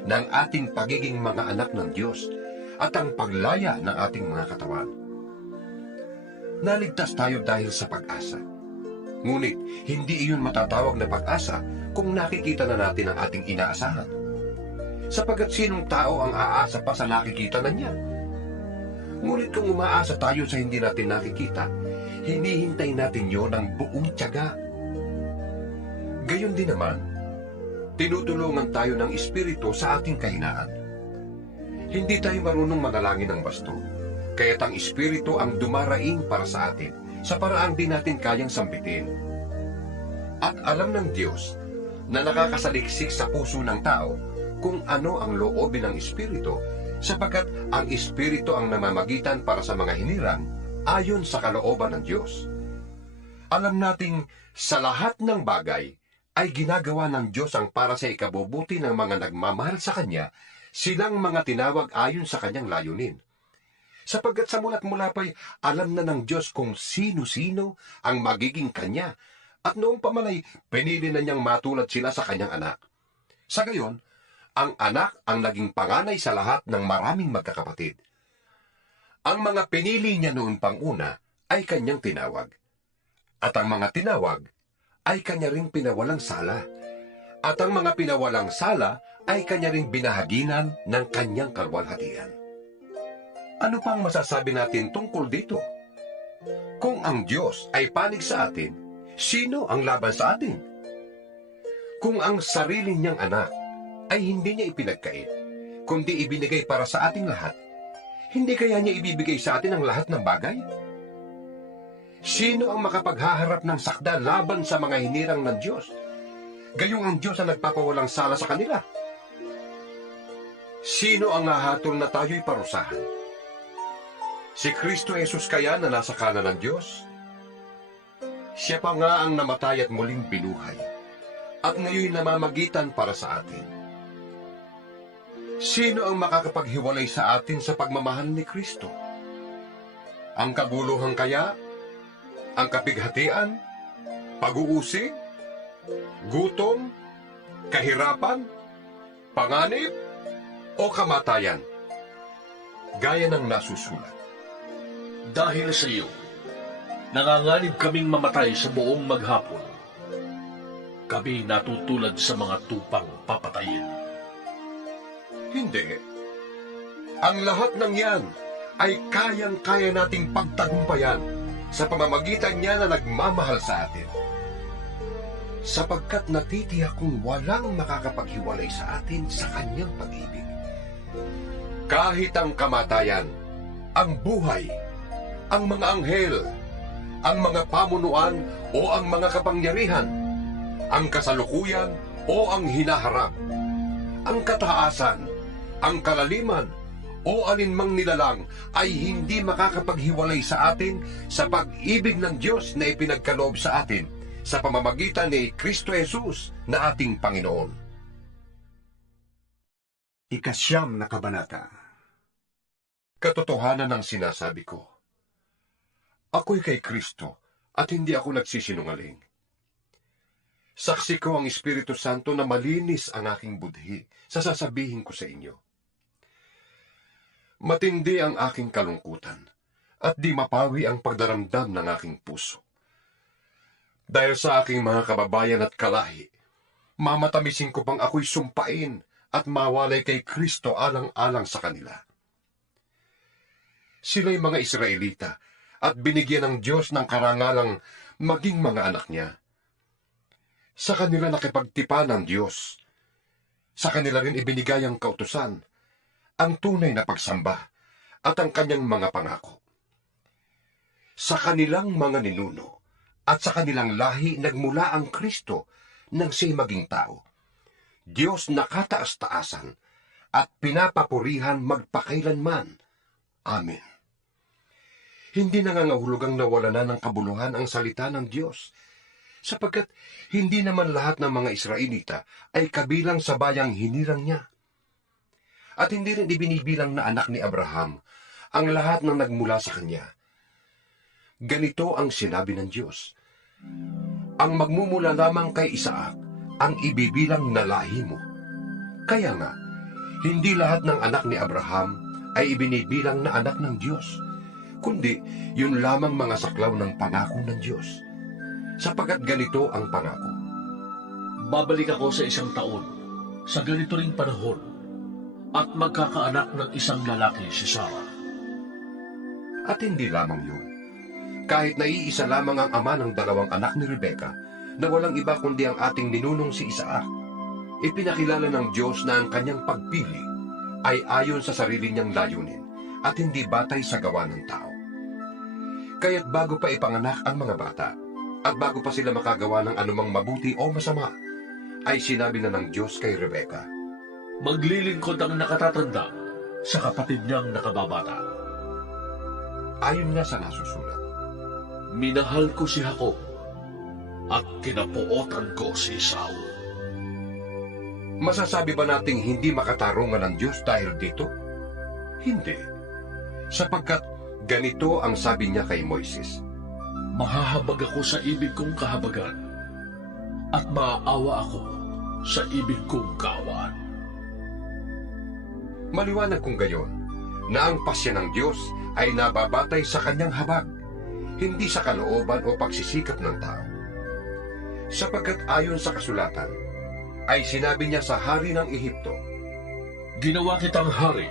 ng ating pagiging mga anak ng Diyos at ang paglaya ng ating mga katawan. Naligtas tayo dahil sa pag-asa. Ngunit hindi iyon matatawag na pag-asa kung nakikita na natin ang ating inaasahan. Sapagkat sinong tao ang aasa pa sa nakikita na niya? Ngunit kung umaasa tayo sa hindi natin nakikita, hinihintay natin yon ng buong tiyaga. Gayon din naman, tinutulungan tayo ng Espiritu sa ating kahinaan. Hindi tayo marunong manalangin ng basto, kaya't ang Espiritu ang dumaraing para sa atin sa paraang di natin kayang sambitin. At alam ng Diyos na nakakasaliksik sa puso ng tao kung ano ang loobin ng Espiritu, sapagkat ang Espiritu ang namamagitan para sa mga hinirang ayon sa kalooban ng Diyos. Alam nating sa lahat ng bagay ay ginagawa ng Diyos ang para sa ikabubuti ng mga nagmamahal sa Kanya, silang mga tinawag ayon sa Kanyang layunin. Sapagkat sa mula't mula pa'y alam na ng Diyos kung sino-sino ang magiging Kanya, at noong pa man ay pinili na niyang matulad sila sa Kanyang anak. Sa gayon, ang anak ang naging panganay sa lahat ng maraming magkakapatid. Ang mga pinili niya noon pang una ay Kanyang tinawag. At ang mga tinawag ay Kanya ring pinawalang sala. At ang mga pinawalang sala ay Kanya ring binahaginan ng Kanyang kalwalhatian. Ano pang masasabi natin tungkol dito? Kung ang Diyos ay panig sa atin, sino ang laban sa atin? Kung ang sarili niyang anak ay hindi niya ipinagkait, kundi ibinigay para sa ating lahat, hindi kaya niya ibibigay sa atin ang lahat ng bagay? Sino ang makapaghaharap ng sakda laban sa mga hinirang ng Diyos? Gayong ang Diyos ang nagpapawalang sala sa kanila. Sino ang hahatol na tayo'y parusahan? Si Kristo Jesus kaya na nasa kanan ng Diyos? Siya pa nga ang namatay at muling binuhay, at ngayon namamagitan para sa atin. Sino ang makakapaghiwalay sa atin sa pagmamahal ni Kristo? Ang kaguluhan kaya? Ang kapighatian, pag-uusig, gutom, kahirapan, panganib, o kamatayan? Gaya ng nasusulat. Dahil sa iyo, nanganganib kaming mamatay sa buong maghapon. Kami natutulad sa mga tupang papatayin. Hindi. Ang lahat ng yan ay kayang-kaya nating pagtagumpayan sa pamamagitan niya na nagmamahal sa atin. Sapagkat natitiyak kung walang makakapaghiwalay sa atin sa kanyang pag-ibig. Kahit ang kamatayan, ang buhay, ang mga anghel, ang mga pamunuan o ang mga kapangyarihan, ang kasalukuyan o ang hinaharap, ang kataasan, ang kalaliman, o alinmang nilalang ay hindi makakapaghiwalay sa atin sa pag-ibig ng Diyos na ipinagkaloob sa atin sa pamamagitan ni Kristo Jesus na ating Panginoon. Ikasyam na kabanata. Katotohanan ang sinasabi ko. Ako'y kay Kristo at hindi ako nagsisinungaling. Saksi ko ang Espiritu Santo na malinis ang aking budhi sa sasabihin ko sa inyo. Matindi ang aking kalungkutan, at di mapawi ang pagdaramdam ng aking puso. Dahil sa aking mga kababayan at kalahi, mamatamisin ko pang ako'y sumpain at mawalay kay Kristo alang-alang sa kanila. Sila'y mga Israelita at binigyan ng Diyos ng karangalang maging mga anak niya. Sa kanila nakipagtipan ng Diyos. Sa kanila rin ibinigay ang kautusan, ang tunay na pagsamba, at ang kanyang mga pangako. Sa kanilang mga ninuno, at sa kanilang lahi nagmula ang Kristo nang siya'y maging tao. Diyos na kataas-taasan, at pinapapurihan magpakailanman. Amen. Hindi nangangahulugang nawala na ng kabuluhan ang salita ng Diyos, sapagkat hindi naman lahat ng mga Israelita ay kabilang sa bayang hinirang niya. At hindi rin ibinibilang na anak ni Abraham ang lahat ng nagmula sa kanya. Ganito ang sinabi ng Diyos. Ang magmumula lamang kay Isaac ang ibibilang na lahi mo. Kaya nga, hindi lahat ng anak ni Abraham ay ibinibilang na anak ng Diyos, kundi yun lamang mga saklaw ng pangako ng Diyos. Sapagkat ganito ang pangako. Babalik ako sa 1 taon, sa ganito ring panahon, at magkakaanak ng isang lalaki si Sarah. At hindi lamang yun. Kahit naiisa lamang ang ama ng 2 anak ni Rebecca, na walang iba kundi ang ating ninunong si Isaac. ipinakilala ng Diyos na ang kanyang pagpili ay ayon sa sarili niyang layunin at hindi batay sa gawa ng tao. Kaya't bago pa ipanganak ang mga bata at bago pa sila makagawa ng anumang mabuti o masama, ay sinabi na ng Diyos kay Rebecca, Maglilingkod ang nakatatanda sa kapatid niyang nakababata. ayon nga sa nasusulat. Minahal ko si Jacob at kinapuotan ko si Esau. Masasabi ba nating hindi makatarungan ng Diyos dahil dito? Hindi. Sapagkat ganito ang sabi niya kay Moises, Mahahabag ako sa ibig kong kahabagan at maaawa ako sa ibig kong kaawaan. maliwanag kung gayon, na ang pasya ng Diyos ay nababatay sa kanyang habag, hindi sa kalooban o pagsisikap ng tao. Sapagkat ayon sa kasulatan, ay sinabi niya sa hari ng Ehipto, Ginawa kitang hari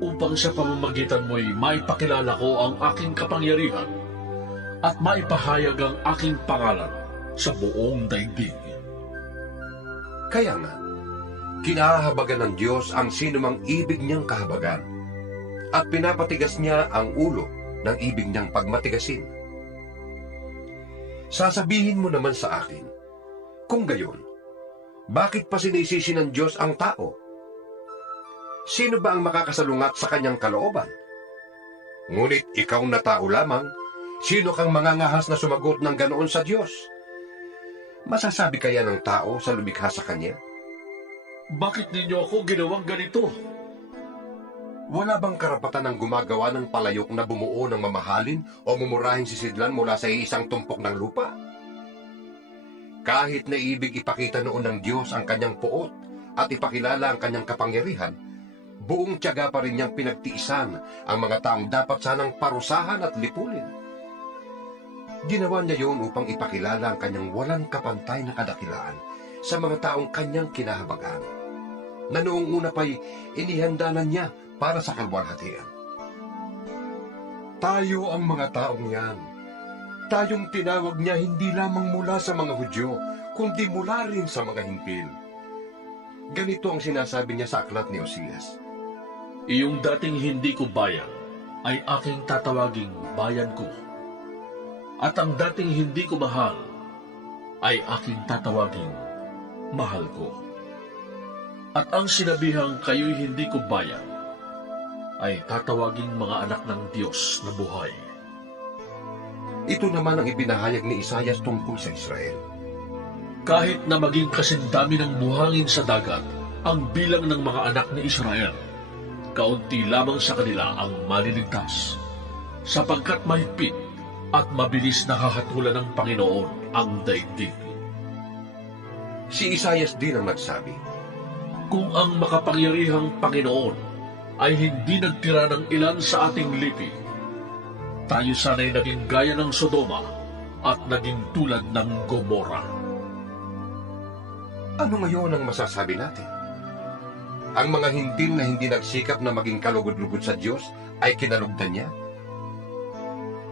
upang sa pamamagitan mo'y maipakilala ko ang aking kapangyarihan at maipahayag ang aking pangalan sa buong daigdig. Kaya nga, kinahahabagan ng Diyos ang sinumang ibig niyang kahabagan at pinapatigas niya ang ulo ng ibig niyang pagmatigasin. Sasabihin mo naman sa akin, kung gayon, bakit pa sinisisi ng Diyos ang tao? Sino ba ang makakasalungat sa kanyang kalooban? Ngunit ikaw na tao lamang, sino kang mangangahas na sumagot ng ganoon sa Diyos? Masasabi kaya ng tao sa lumikha sa kanya? Bakit ninyo ako ginawang ganito? Wala bang karapatan ng gumagawa ng palayok na bumuo ng mamahalin o mumurahing sisidlan mula sa isang tumpok ng lupa? Kahit na ibig ipakita noon ng Diyos ang kanyang puot at ipakilala ang kanyang kapangyarihan, buong tiyaga pa rin niyang pinagtiisan ang mga taong dapat sanang parusahan at lipulin. Ginawa niya yun upang ipakilala ang kanyang walang kapantay na kadakilaan sa mga taong kanyang kinahabagan, na noong una pa'y inihandanan niya para sa kalwalhatian. Tayo ang mga taong yan. Tayong tinawag niya hindi lamang mula sa mga Hudyo, kundi mula rin sa mga Hintil. Ganito ang sinasabi niya sa aklat ni Osias. Iyong dating hindi ko bayan ay aking tatawaging bayan ko. At ang dating hindi ko mahal ay aking tatawaging mahal ko. At ang sinabihang kayo'y hindi ko bayan ay tatawaging mga anak ng Diyos na buhay. Ito naman ang ibinahayag ni Isaias tungkol sa Israel. Kahit na maging kasindami ng buhangin sa dagat ang bilang ng mga anak ni Israel, kaunti lamang sa kanila ang maliligtas, sapagkat mahigpit at mabilis nakahatulan ng Panginoon ang daigdig. Si Isaias din ang nagsabi, Kung ang makapangyarihang Panginoon ay hindi nagtira ng ilan sa ating lipi, tayo sana'y naging gaya ng Sodoma at naging tulad ng Gomora. ano ngayon ang masasabi natin? Ang mga Hintil na hindi nagsikap na maging kalugod-lugod sa Diyos ay kinalugdan niya?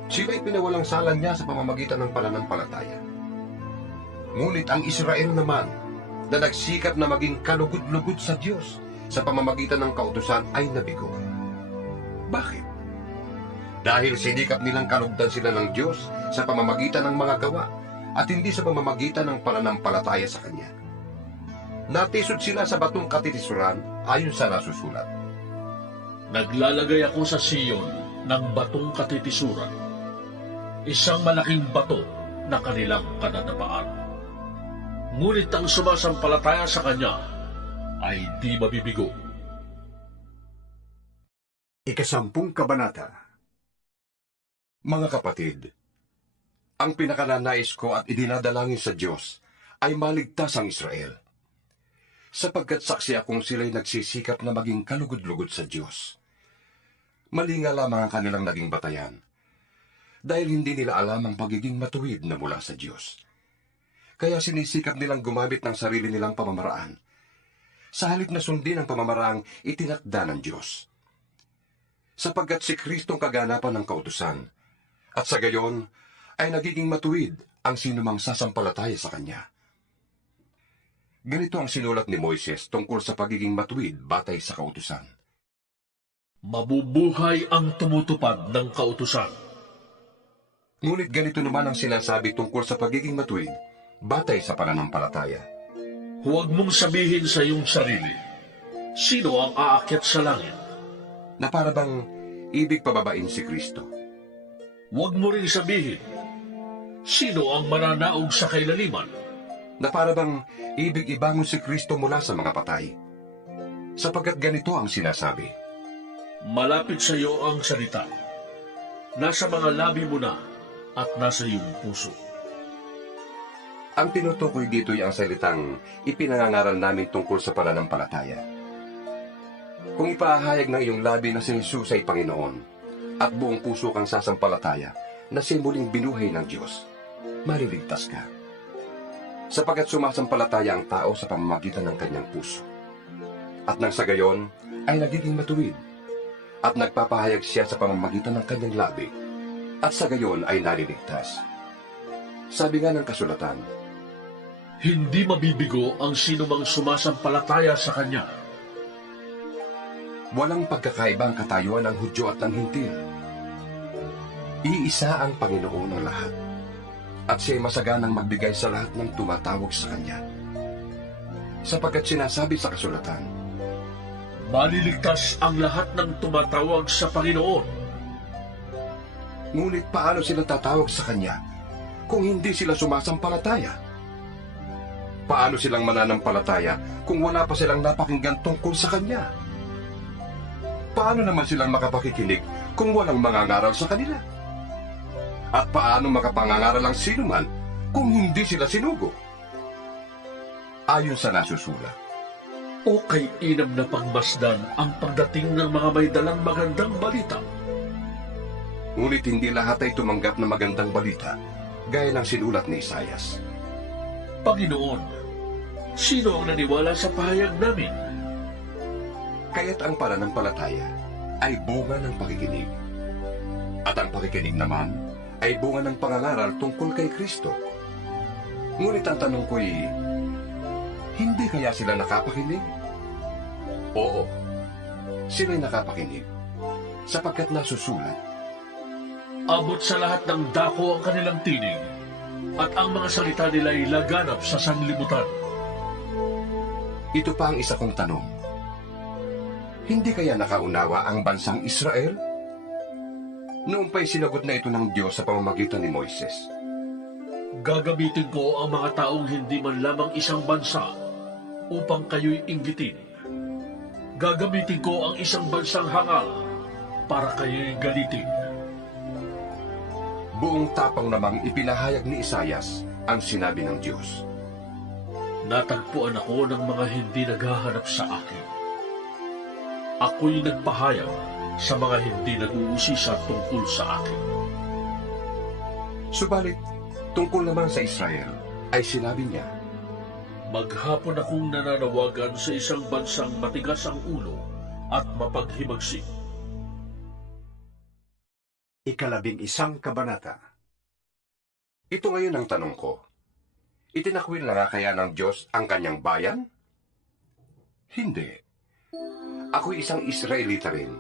Sila'y pinawalang sala niya sa pamamagitan ng pananampalataya. Ngunit ang Israel naman, na nagsikap na maging kalugod-lugod sa Diyos sa pamamagitan ng kautusan ay nabigo. Bakit? Dahil sinikap nilang kalugdan sila ng Diyos sa pamamagitan ng mga gawa at hindi sa pamamagitan ng pananampalataya sa Kanya. Natisod sila sa batong katitisuran ayon sa nasusulat. Naglalagay ako sa Siyon ng batong katitisuran, isang malaking bato na kanilang kadadapaan. Ngunit ang sumasampalataya sa Kanya ay di mabibigo. 10 kabanata. Mga kapatid, ang pinakananais ko at idinadalangin sa Diyos ay maligtas ang Israel, sapagkat saksi akong sila'y nagsisikap na maging kalugod-lugod sa Diyos. Mali nga lamang ang kanilang naging batayan, dahil hindi nila alam ang pagiging matuwid na mula sa Diyos. Kaya sinisikap nilang gumamit ng sarili nilang pamamaraan, sa halip na sundin ang pamamaraang itinakda ng Diyos. Sapagkat si Kristong kaganapan ng kautusan, at sa gayon ay nagiging matuwid ang sinumang sasampalataya sa Kanya. Ganito ang sinulat ni Moises tungkol sa pagiging matuwid batay sa kautusan. Mabubuhay ang tumutupad ng kautusan. Ngunit ganito naman ang sinasabi tungkol sa pagiging matuwid batay sa pananampalataya. Huwag mong sabihin sa iyong sarili, sino ang aakyat sa langit? Na para bang ibig pababain si Kristo. Huwag mo rin sabihin, sino ang mananaog sa kailaliman? Na para bang ibig ibangon si Kristo mula sa mga patay. Sapagkat ganito ang sinasabi. Malapit sa iyo ang salita. Nasa mga labi mo na at nasa iyong puso. Ang tinutukoy dito ay ang salitang ipinangangaral namin tungkol sa pananampalataya. Kung ipahayag ng iyong labi na si Jesus ay Panginoon at buong puso kang sasampalataya na siya muling binuhay ng Diyos, maliligtas ka. Sapagkat sumasampalataya ang tao sa pamamagitan ng kanyang puso. At nang sa gayon ay nagiging matuwid at nagpapahayag siya sa pamamagitan ng kanyang labi at sa gayon ay naliligtas. Sabi nga ng kasulatan, Hindi mabibigo ang sinumang sumasampalataya sa Kanya. walang pagkakaibang katayuan ng Hudyo at ng Hintil. Iisa ang Panginoon ng lahat, at siya'y masaganang magbigay sa lahat ng tumatawag sa Kanya. Sapagkat sinasabi sa kasulatan, Maliligtas ang lahat ng tumatawag sa Panginoon. ngunit paano sila tatawag sa Kanya kung hindi sila sumasampalataya? Paano silang mananampalataya kung wala pa silang napakinggan tungkol sa Kanya? Paano naman silang makapakikinig kung walang mangangaral sa kanila? At paano makapangangaral ang sinuman kung hindi sila sinugo? Ayon sa nasusulat, O kay inam na pagmasdan ang pagdating ng mga may dalang magandang balita. ngunit hindi lahat ay tumanggap na magandang balita, gaya ng sinulat ni Isaias. Panginoon, sino ang naniwala sa pahayag namin? Kaya't ang pananampalataya ay bunga ng pakikinig. At ang pakikinig naman ay bunga ng pangangaral tungkol kay Kristo. Ngunit ang tanong ko'y, hindi kaya sila nakapakinig? Oo, sila'y nakapakinig, sapagkat nasusulat. Abot sa lahat ng dako ang kanilang tinig, at ang mga salita nila ay laganap sa sanlibutan. Ito pa ang isa kong tanong. Hindi kaya nakaunawa ang bansang Israel? Noon pa'y sinagot na ito ng Diyos sa pamamagitan ni Moises. Gagamitin ko ang mga taong hindi man lamang isang bansa upang kayo'y inggitin. Gagamitin ko ang isang bansang hangal para kayo'y galitin. Buong tapang namang ipinahayag ni Isaias ang sinabi ng Diyos. Natagpuan ako ng mga hindi naghahanap sa akin. Ako'y nagpahayag sa mga hindi nag-uusisa tungkol sa akin. Subalit, tungkol naman sa Israel, ay sinabi niya, Maghapon akong nananawagan sa isang bansang matigas ang ulo at mapaghimagsik. 11 kabanata. ito ngayon ang tanong ko. Itinakwil na nga kaya ng Diyos ang kanyang bayan? Hindi. Ako'y isang Israelita rin,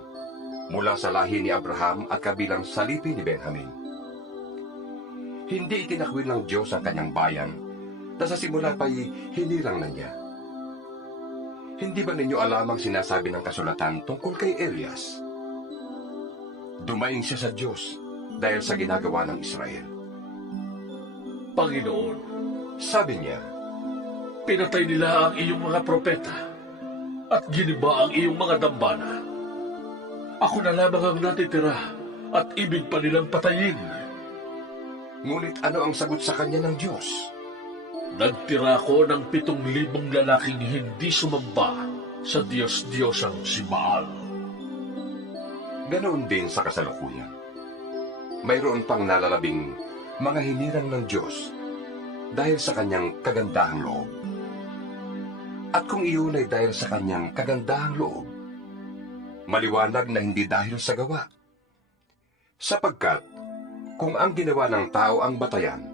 mula sa lahi ni Abraham at kabilang salipi ni Benjamin. Hindi itinakwil ng Diyos ang kanyang bayan, na sa simula pa'y hinirang na niya. Hindi ba ninyo alam ang sinasabi ng kasulatan tungkol kay Elias? Dumaing siya sa Diyos dahil sa ginagawa ng Israel. Panginoon, Sabi niya, pinatay nila ang iyong mga propeta at giniba ang iyong mga dambana. Ako na lamang ang natitira at ibig pa nilang patayin. ngunit ano ang sagot sa kanya ng Diyos? Nagtira ko ng 7,000 lalaking hindi sumamba sa Diyos-Diyosang si Baal. Ganoon din sa kasalukuyan. Mayroon pang nalalabing mga hinirang ng Diyos dahil sa kanyang kagandahang loob. At kung iyon ay dahil sa kanyang kagandahang loob, maliwanag na hindi dahil sa gawa. Sapagkat kung ang ginawa ng tao ang batayan,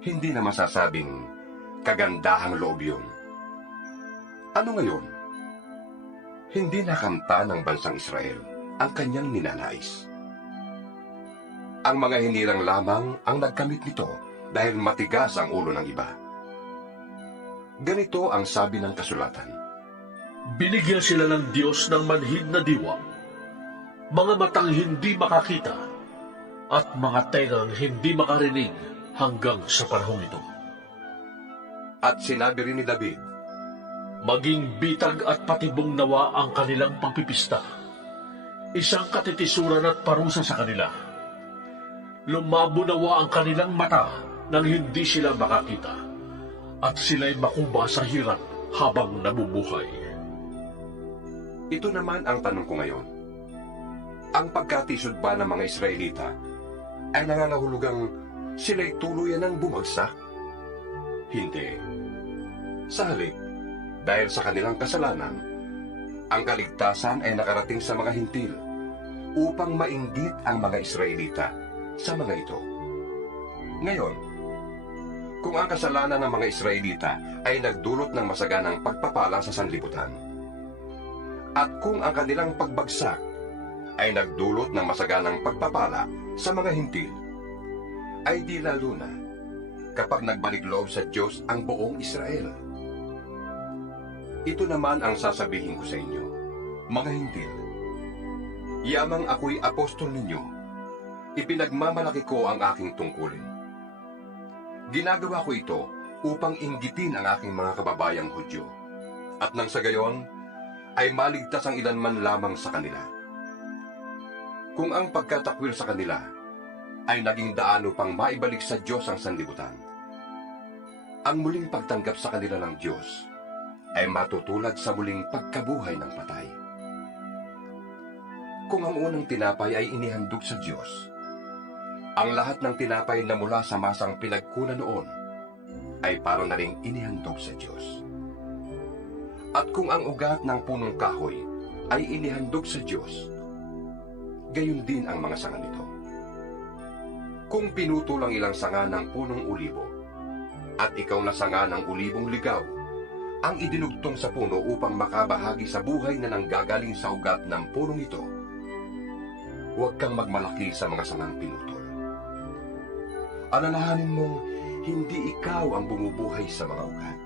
hindi na masasabing kagandahang loob yun. Ano ngayon? Hindi nakamta ng bansang Israel ang kanyang ninanais. Ang mga hinirang lamang ang nagkamit nito dahil matigas ang ulo ng iba. Ganito ang sabi ng kasulatan. Binigyan sila ng Diyos ng manhid na diwa, mga matang hindi makakita, at mga tengang hindi makarinig hanggang sa panahong ito. At sinabi rin ni David, Maging bitag at patibong nawa ang kanilang pagpipista, isang katitisuran at parusa sa kanila. Lumabo nawa ang kanilang mata nang hindi sila makakita, at sila'y makuba sa hirap habang nabubuhay. ito naman ang tanong ko ngayon. Ang pagkatisod ba ng mga Israelita ay nangangahulugang sila'y tuluyan ng bumagsak? Hindi. Sa halip, dahil sa kanilang kasalanan, ang kaligtasan ay nakarating sa mga hintil upang mainggit ang mga Israelita sa mga ito. Ngayon, kung ang kasalanan ng mga Israelita ay nagdulot ng masaganang pagpapala sa sanlibutan, at kung ang kanilang pagbagsak ay nagdulot ng masaganang pagpapala sa mga hintil, ay di lalo na kapag nagbalik loob sa Diyos ang buong Israel. Ito naman ang sasabihin ko sa inyo, mga hintil. Yamang ako'y apostol ninyo, ipinagmamalaki ko ang aking tungkulin. Ginagawa ko ito upang inggitin ang aking mga kababayang Hudyo, at nang sa gayon, ay maligtas ang ilanman lamang sa kanila. Kung ang pagkatakwil sa kanila ay naging daan upang maibalik sa Diyos ang sanlibutan, ang muling pagtanggap sa kanila ng Diyos ay matutulad sa muling pagkabuhay ng patay. Kung ang unang tinapay ay inihandog sa Diyos, ang lahat ng tinapay na mula sa masang pinagkunan noon ay para na ring inihandog sa Diyos. At kung ang ugat ng punong kahoy ay inihandog sa Diyos, gayon din ang mga sanga nito. Kung pinutol ang ilang sanga ng punong ulibo, at ikaw na sanga ng ulibong ligaw, ang idinugtong sa puno upang makabahagi sa buhay na nanggagaling sa ugat ng punong ito, huwag kang magmalaki sa mga sangang pinutol. Alalahanin mong hindi ikaw ang bumubuhay sa mga ugat.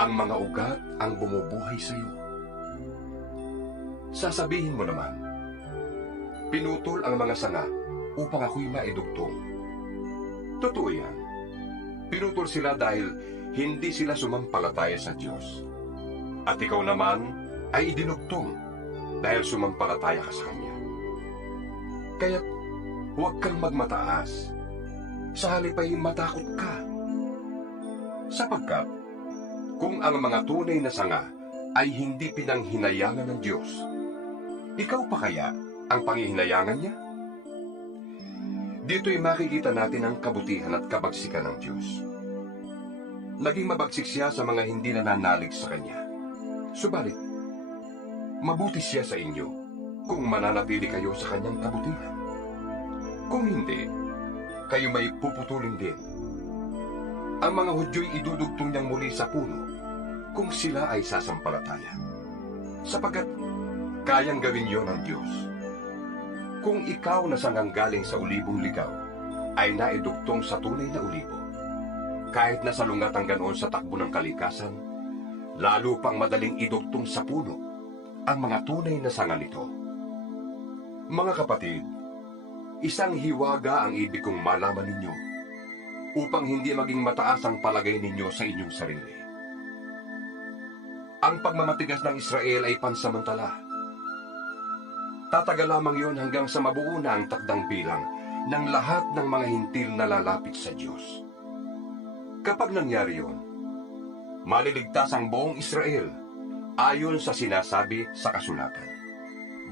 Ang mga ugat ang bumubuhay sa iyo. Sasabihin mo naman, pinutol ang mga sanga upang ako'y maidugtong. Totoo yan. Pinutol sila dahil hindi sila sumampalataya sa Diyos. At ikaw naman ay idinugtong dahil sumampalataya ka sa Kanya. Kaya't huwag kang magmataas. Sa halip ay matakot ka. Sapagkat kung ang mga tunay na sanga ay hindi pinanghinayangan ng Diyos, ikaw pa kaya ang panghihinayangan niya? Dito'y makikita natin ang kabutihan at kabagsikan ng Diyos. Naging mabagsik siya sa mga hindi nananalig sa Kanya. Subalit, mabuti siya sa inyo kung mananatili kayo sa Kanyang kabutihan. Kung hindi, kayo may puputulin din. Ang mga Hudyo'y idudugtong niyang muli sa puno kung sila ay sasampalataya, sapagkat kayang gawin yon ng Diyos. Kung ikaw na sangang galing sa ulibong ligaw ay naidugtong sa tunay na ulibo, kahit na salungat ang ganoon sa takbo ng kalikasan, lalo pang madaling idugtong sa puno ang mga tunay na sanga nito. Mga kapatid, isang hiwaga ang ibig kong malaman ninyo upang hindi maging mataas ang palagay ninyo sa inyong sarili. Ang pagmamatigas ng Israel ay pansamantala. Tatagal lamang yon hanggang sa mabuo na ang takdang bilang ng lahat ng mga hintil na lalapit sa Diyos. Kapag nangyari yon, maliligtas ang buong Israel ayon sa sinasabi sa kasulatan.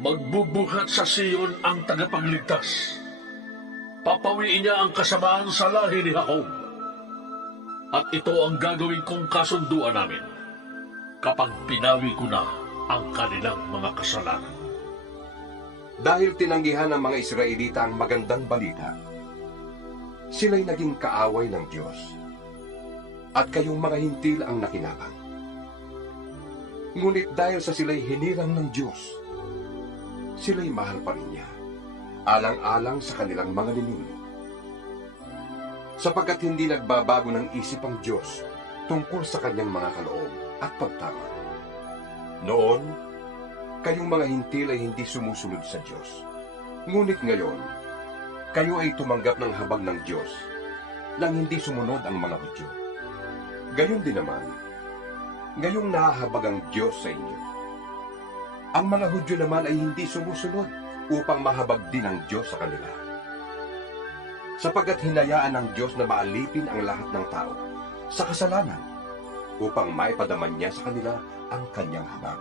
Magbubuhat sa Sion ang tagapagligtas. Papawiin niya ang kasamaan sa lahi ni Jacob. At ito ang gagawin kong kasunduan namin kapag pinawi ko na ang kanilang mga kasalanan. Dahil tinanggihan ng mga Israelita ang magandang balita, sila'y naging kaaway ng Diyos. At kayong mga hintil ang nakinabang. Ngunit dahil sa sila'y hinirang ng Diyos, sila'y mahal pa rin niya, alang-alang sa kanilang mga ninuno. Sapagkat hindi nagbabago ng isip ang Diyos tungkol sa kanyang mga kaloob at pagtama. Noon, kayong mga hintil ay hindi sumusunod sa Diyos. Ngunit ngayon, kayo ay tumanggap ng habag ng Diyos nang hindi sumunod ang mga Hudyo. Gayon din naman, ngayong nahahabag ang Diyos sa inyo. Ang mga Hudyo naman ay hindi sumusunod upang mahabag din ang Diyos sa kanila. Sapagkat hinayaan ng Diyos na maalipin ang lahat ng tao sa kasalanan upang maipadaman niya sa kanila ang kanyang habag.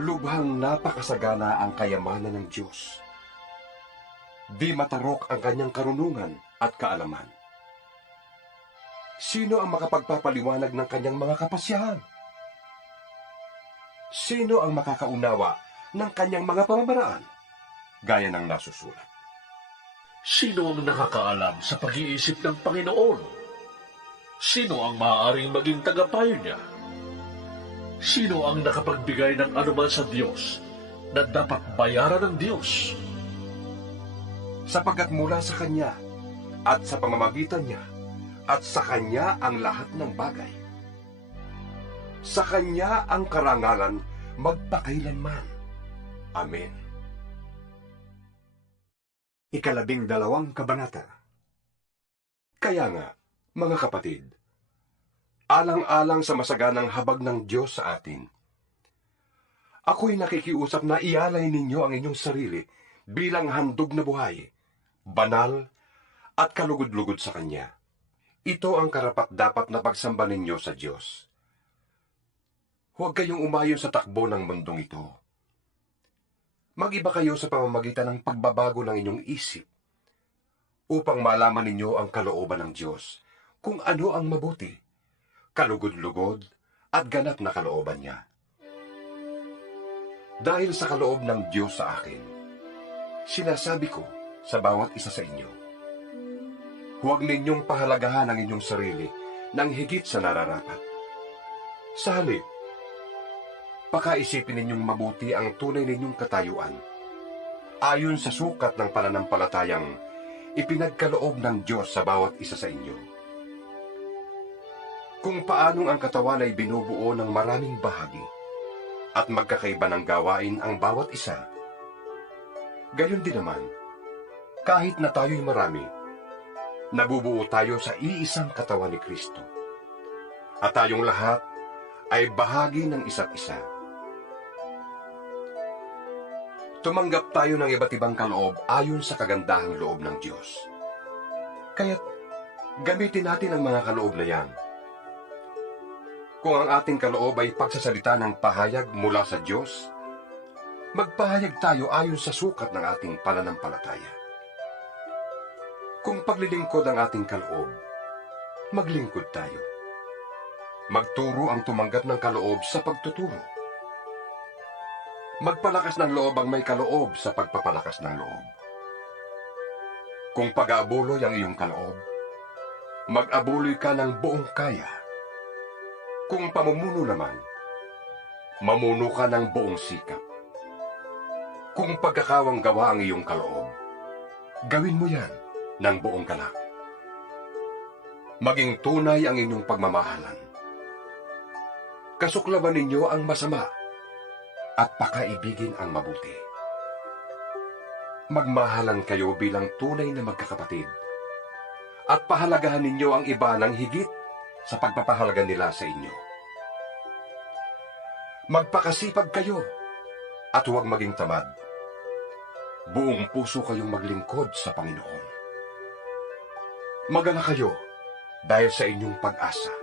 Lubhang napakasagana ang kayamanan ng Diyos. Di matarok ang kanyang karunungan at kaalaman. Sino ang makapagpapaliwanag ng kanyang mga kapasyahan? Sino ang makakaunawa ng kanyang mga pamamaraan? Gaya ng nasusulat. Sino ang nakakaalam sa pag-iisip ng Panginoon? Sino ang maaaring maging tagapayo niya? Sino ang nakapagbigay ng anuman sa Diyos na dapat bayaran ng Diyos? Sapagkat mula sa Kanya at sa pamamagitan niya at sa Kanya ang lahat ng bagay. Sa Kanya ang karangalan magpakailanman. Amen. 12 kabanata. Kaya nga, mga kapatid, alang-alang sa masaganang habag ng Diyos sa atin, ako'y nakikiusap na ialay ninyo ang inyong sarili bilang handog na buhay, banal at kalugod-lugod sa Kanya. Ito ang karapat-dapat na pagsamba ninyo sa Diyos. Huwag kayong umayon sa takbo ng mundong ito. Mag-iba kayo sa pamamagitan ng pagbabago ng inyong isip upang malaman ninyo ang kalooban ng Diyos, kung ano ang mabuti, kalugod-lugod at ganap na kalooban niya. Dahil sa kaloob ng Diyos sa akin, sinasabi ko sa bawat isa sa inyo, huwag ninyong pahalagahan ang inyong sarili ng higit sa nararapat. Sa halip, pakaisipin ninyong mabuti ang tunay ninyong katayuan, ayon sa sukat ng pananampalatayang ipinagkaloob ng Diyos sa bawat isa sa inyo. Kung paanong ang katawan ay binubuo ng maraming bahagi at magkakaiba ng gawain ang bawat isa, gayon din naman, kahit na tayo'y marami, nabubuo tayo sa iisang katawan ni Kristo. At tayong lahat ay bahagi ng isa't isa. Tumanggap tayo ng iba't ibang kaloob ayon sa kagandahang loob ng Diyos. Kaya't gamitin natin ang mga kaloob na yan. Kung ang ating kaloob ay pagsasalita ng pahayag mula sa Diyos, magpahayag tayo ayon sa sukat ng ating pananampalataya. Kung paglilingkod ang ating kaloob, maglingkod tayo. Magturo ang tumanggap ng kaloob sa pagtuturo. Magpalakas ng loob ang may kaloob sa pagpapalakas ng loob. Kung pag-aabuloy ang iyong kaloob, mag-abuloy ka ng buong kaya. Kung pamumuno naman, mamuno ka ng buong sikap. Kung pagkakawang gawa ang iyong kaloob, gawin mo yan ng buong galak. Maging tunay ang inyong pagmamahalan. Kasuklaban ninyo ang masama at pakaibigin ang mabuti. Magmahalan kayo bilang tunay na magkakapatid at pahalagahan ninyo ang iba ng higit sa pagpapahalaga nila sa inyo. Magpakasipag kayo at huwag maging tamad. Buong puso kayong maglingkod sa Panginoon. Magalak kayo dahil sa inyong pag-asa.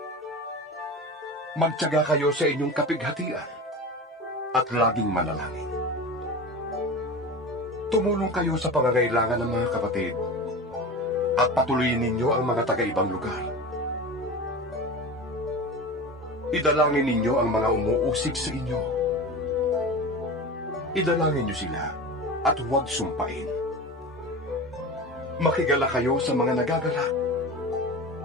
Magtiyaga kayo sa inyong kapighatian at laging manalangin. Tumulong kayo sa pangangailangan ng mga kapatid at patuloyin ninyo ang mga taga-ibang lugar. Idalangin ninyo ang mga umuusig sa inyo. Idalangin niyo sila at huwag sumpain. Makigala kayo sa mga nagagala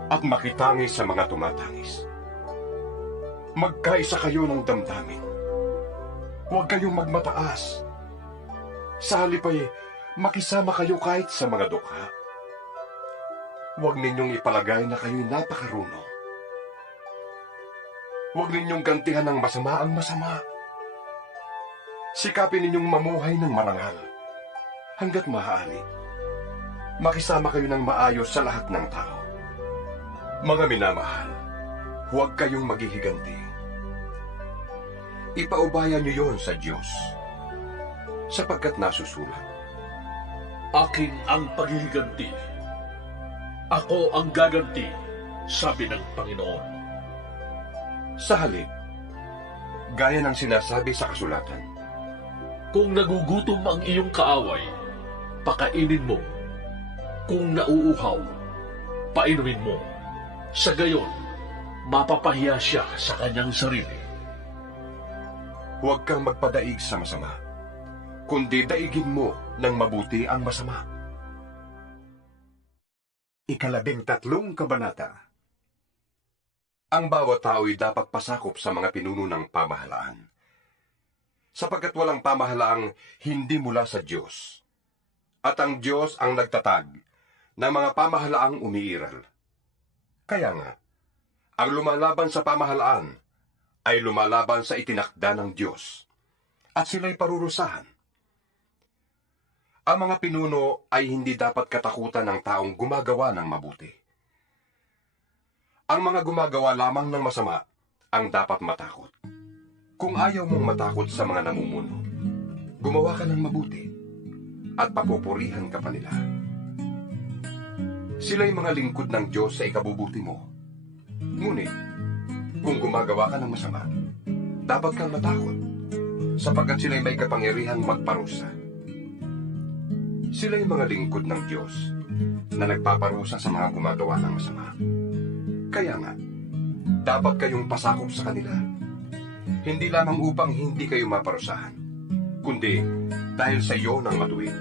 at makitangis sa mga tumatangis. Magkaisa kayo ng damdamin. Huwag kayong magmataas. Sa halip ay makisama kayo kahit sa mga dukha. Huwag ninyong ipalagay na kayo'y napakarunong. Huwag ninyong gantihan ng masama ang masama. Sikapin ninyong mamuhay ng marangal hanggat maaari. Makisama kayo ng maayos sa lahat ng tao. Mga minamahal, huwag kayong maghihiganti. Ipaubayan niyo yon sa Diyos, sapagkat nasusulat. Akin ang paghihiganti. Ako ang gaganti, sabi ng Panginoon. Sa halip, gaya ng sinasabi sa kasulatan, Kung nagugutom ang iyong kaaway, pakainin mo. Kung nauuhaw, painumin mo. Sa gayon, mapapahiya siya sa kanyang sarili. huwag kang magpadaig sa masama, kundi daigin mo ng mabuti ang masama. 13 kabanata. Ang bawat tao'y dapat pasakop sa mga pinuno ng pamahalaan, sapagkat walang pamahalaang hindi mula sa Diyos, at ang Diyos ang nagtatag ng mga pamahalaang umiiral. Kaya nga, ang lumalaban sa pamahalaan ay lumalaban sa itinakda ng Diyos, at sila'y parurusahan. Ang mga pinuno ay hindi dapat katakutan ng taong gumagawa ng mabuti. Ang mga gumagawa lamang ng masama ang dapat matakot. Kung ayaw mong matakot sa mga namumuno, gumawa ka ng mabuti at papupurihan ka pa nila. Sila'y mga lingkod ng Diyos sa ikabubuti mo. Ngunit, kung gumagawa ka ng masama, dapat kang matakot, sapagkat sila'y may kapangyarihang magparusa. Sila'y mga lingkod ng Diyos na nagpaparusa sa mga gumagawa ng masama. Kaya nga, dapat kayong pasakop sa kanila. Hindi lamang upang hindi kayo maparusahan, kundi dahil sa iyo ng matuwid.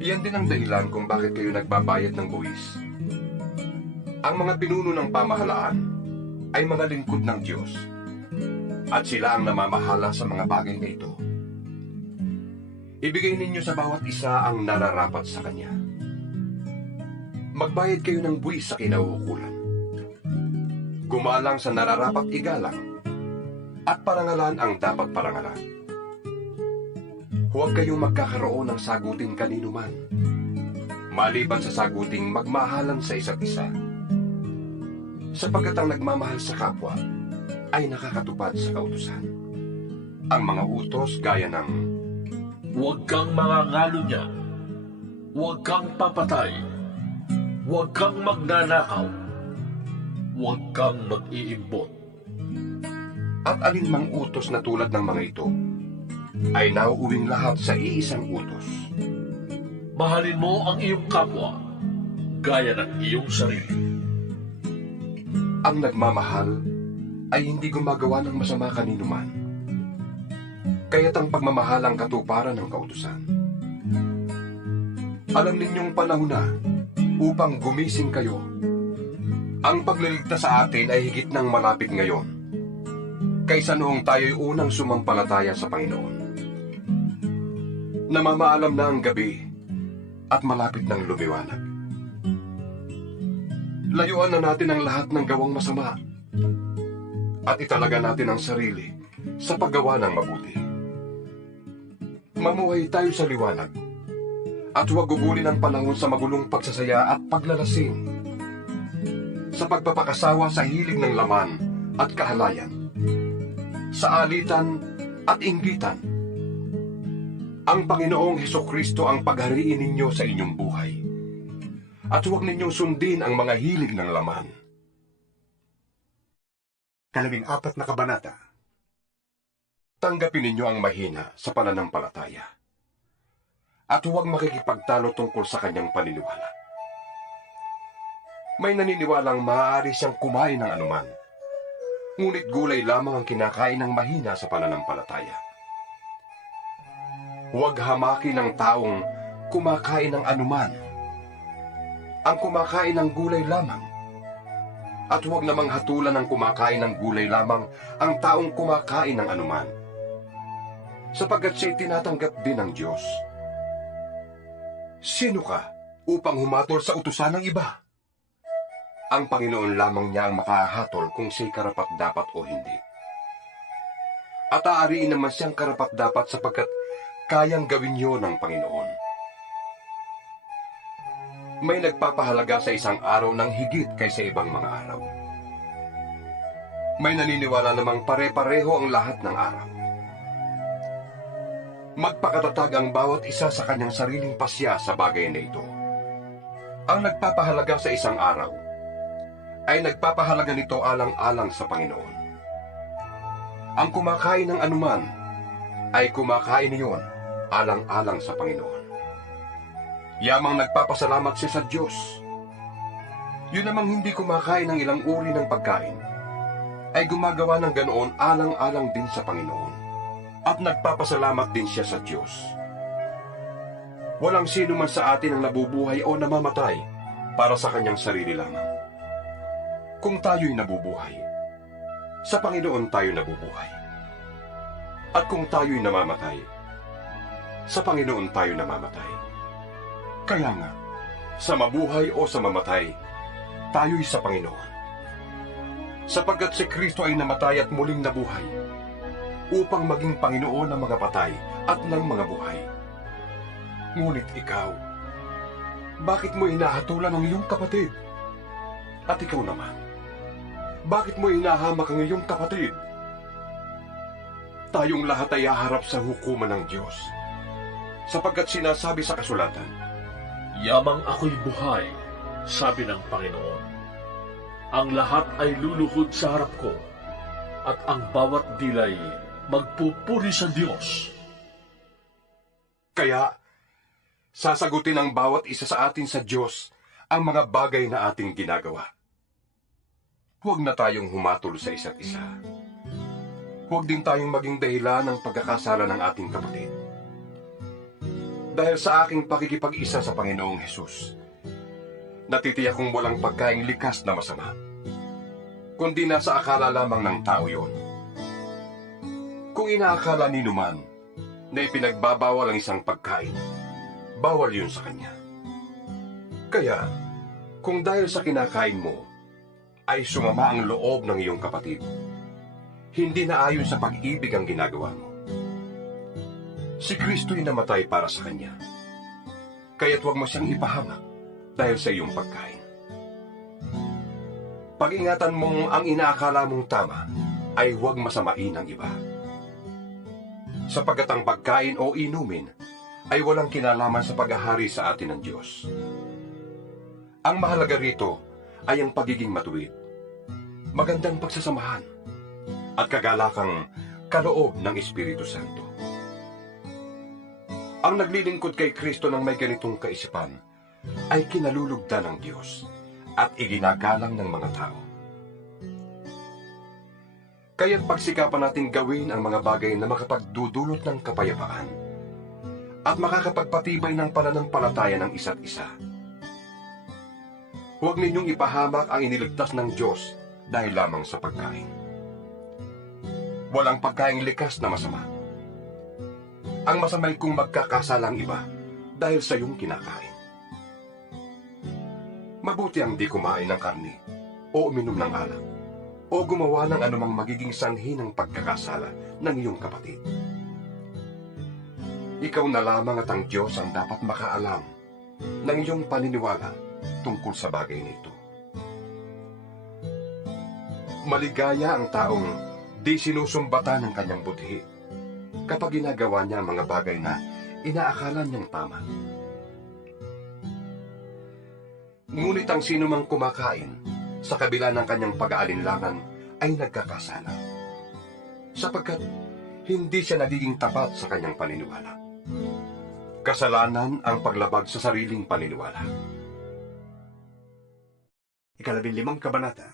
Iyan din ang dahilan kung bakit kayo nagbabayad ng buwis. Ang mga pinuno ng pamahalaan ay mga lingkod ng Diyos, at sila ang namamahala sa mga bagay na ito. Ibigay ninyo sa bawat isa ang nararapat sa kanya. Magbayad kayo ng buwis sa kinauukulan. Gumalang sa nararapat igalang, at parangalan ang dapat parangalan. Huwag kayong magkakaroon ng sagutin kanino man, maliban sa saguting magmahalan sa isa't isa. Sapagkat ang nagmamahal sa kapwa ay nakakatupad sa kautusan. Ang mga utos gaya ng Huwag kang mangangalo niya. Huwag kang papatay. Huwag kang magnanakaw. Huwag kang mag-iimbot. at alinmang utos na tulad ng mga ito ay nauuwing lahat sa iisang utos. Mahalin mo ang iyong kapwa, gaya ng iyong sarili. Ang nagmamahal ay hindi gumagawa ng masama kanino man. Kaya't ang pagmamahal ang katuparan ng kautusan. Alam ninyong panahon na upang gumising kayo. Ang pagliligtas sa atin ay higit ng malapit ngayon, kaysa noong tayo'y unang sumampalataya sa Panginoon. Namamaalam na ang gabi at malapit ng lumiwanag. Layuan na natin ang lahat ng gawang masama at italaga natin ang sarili sa paggawa ng mabuti. Mamuhay tayo sa liwanag at huwag gugulin ang panahon sa magulong pagsasaya at paglalasing, sa pagpapakasawa sa hilig ng laman at kahalayan, sa alitan at inggitan. Ang Panginoong Hesukristo ang paghariin ninyo sa inyong buhay, at huwag ninyong sundin ang mga hilig ng laman. 14 na kabanata. Tanggapin ninyo ang mahina sa pananampalataya, at huwag makikipagtalo tungkol sa kanyang paniniwala. May naniniwalang maaari siyang kumain ng anuman, ngunit gulay lamang ang kinakain ng mahina sa pananampalataya. Huwag hamakin ng taong kumakain ng anuman. Ang kumakain ng gulay lamang At huwag namang hatulan ng kumakain ng gulay lamang ang taong kumakain ng anuman, sapagkat siya'y tinatanggap din ng Diyos. Sino ka upang humatol sa utusan ng iba? Ang Panginoon lamang niya ang makahatol kung siya'y karapat-dapat o hindi. At aariin naman siyang karapat-dapat sapagkat kayang gawin yun ng Panginoon. May nagpapahalaga sa isang araw ng higit kaysa ibang mga araw. May naniniwala namang pare-pareho ang lahat ng araw. Magpakatatag ang bawat isa sa kanyang sariling pasya sa bagay na ito. Ang nagpapahalaga sa isang araw ay nagpapahalaga nito alang-alang sa Panginoon. Ang kumakain ng anuman ay kumakain niyon alang-alang sa Panginoon. Yamang nagpapasalamat siya sa Diyos. Yun namang hindi kumakain ng ilang uri ng pagkain ay gumagawa ng ganoon alang-alang din sa Panginoon. At nagpapasalamat din siya sa Diyos. Walang sino man sa atin ang nabubuhay o namamatay para sa kanyang sarili lamang. Kung tayo'y nabubuhay, sa Panginoon tayo nabubuhay. At kung tayo'y namamatay, sa Panginoon tayo namamatay. Kaya nga, sa mabuhay o sa mamatay, tayo'y sa Panginoon. Sapagkat si Kristo ay namatay at muling nabuhay, upang maging Panginoon ng mga patay at ng mga buhay. Ngunit ikaw, bakit mo hinahatulan ang iyong kapatid? At ikaw naman, bakit mo hinahamak ang iyong kapatid? Tayong lahat ay haharap sa hukuman ng Diyos, sapagkat sinasabi sa kasulatan, Yamang ako'y buhay, sabi ng Panginoon. Ang lahat ay luluhod sa harap ko, at ang bawat dilay magpupuri sa Diyos. Kaya, sasagutin ang bawat isa sa atin sa Diyos ang mga bagay na ating ginagawa. Huwag na tayong humatol sa isa't isa. Huwag din tayong maging dahilan ng pagkakasala ng ating kapatid. Dahil sa aking pakikipag-isa sa Panginoong Hesus, natitiyak kong walang pagkaing likas na masama, kundi nasa akala lamang ng tao yon. Kung inaakala ni numan na ipinagbabawal ang isang pagkain, bawal yun sa kanya. Kaya, kung dahil sa kinakain mo, ay sumama ang loob ng iyong kapatid, hindi na ayon sa pag-ibig ang ginagawa mo. Si Kristo'y namatay para sa kanya, kaya't huwag mo siyang ipahamak dahil sa iyong pagkain. Pag-ingatan mong ang inaakala mong tama ay huwag masamain ang iba. Sapagkat ang pagkain o inumin ay walang kinalaman sa paghahari sa atin ng Diyos. Ang mahalaga rito ay ang pagiging matuwid, magandang pagsasamahan, at kagalakang kaloob ng Espiritu Santo. Ang naglilingkod kay Kristo ng may ganitong kaisipan ay kinalulugdan ng Diyos at iginagalang ng mga tao. Kaya't pagsikapan natin gawin ang mga bagay na makapagdudulot ng kapayapaan at makakapagpatibay ng pananampalataya ng isa't isa. Huwag ninyong ipahamak ang iniligtas ng Diyos dahil lamang sa pagkain. Walang pagkaing likas na masama. Ang masamay kung magkakasalang iba dahil sa iyong kinakain. Mabuti ang di kumain ng karne o uminom ng alak o gumawa ng anumang magiging sanhi ng pagkakasala ng iyong kapatid. Ikaw na lamang at ang Diyos ang dapat makaalam ng iyong paniniwala tungkol sa bagay na ito. Maligaya ang taong di sinusumbatan ng kanyang budhi kapag ginagawa niya ang mga bagay na inaakala niyang tama. Ngunit ang sinumang kumakain sa kabila ng kanyang pag-aalinlangan ay nagkakasala, sapagkat hindi siya nagiging tapat sa kanyang paniniwala. Kasalanan ang paglabag sa sariling paniniwala. 15 kabanata.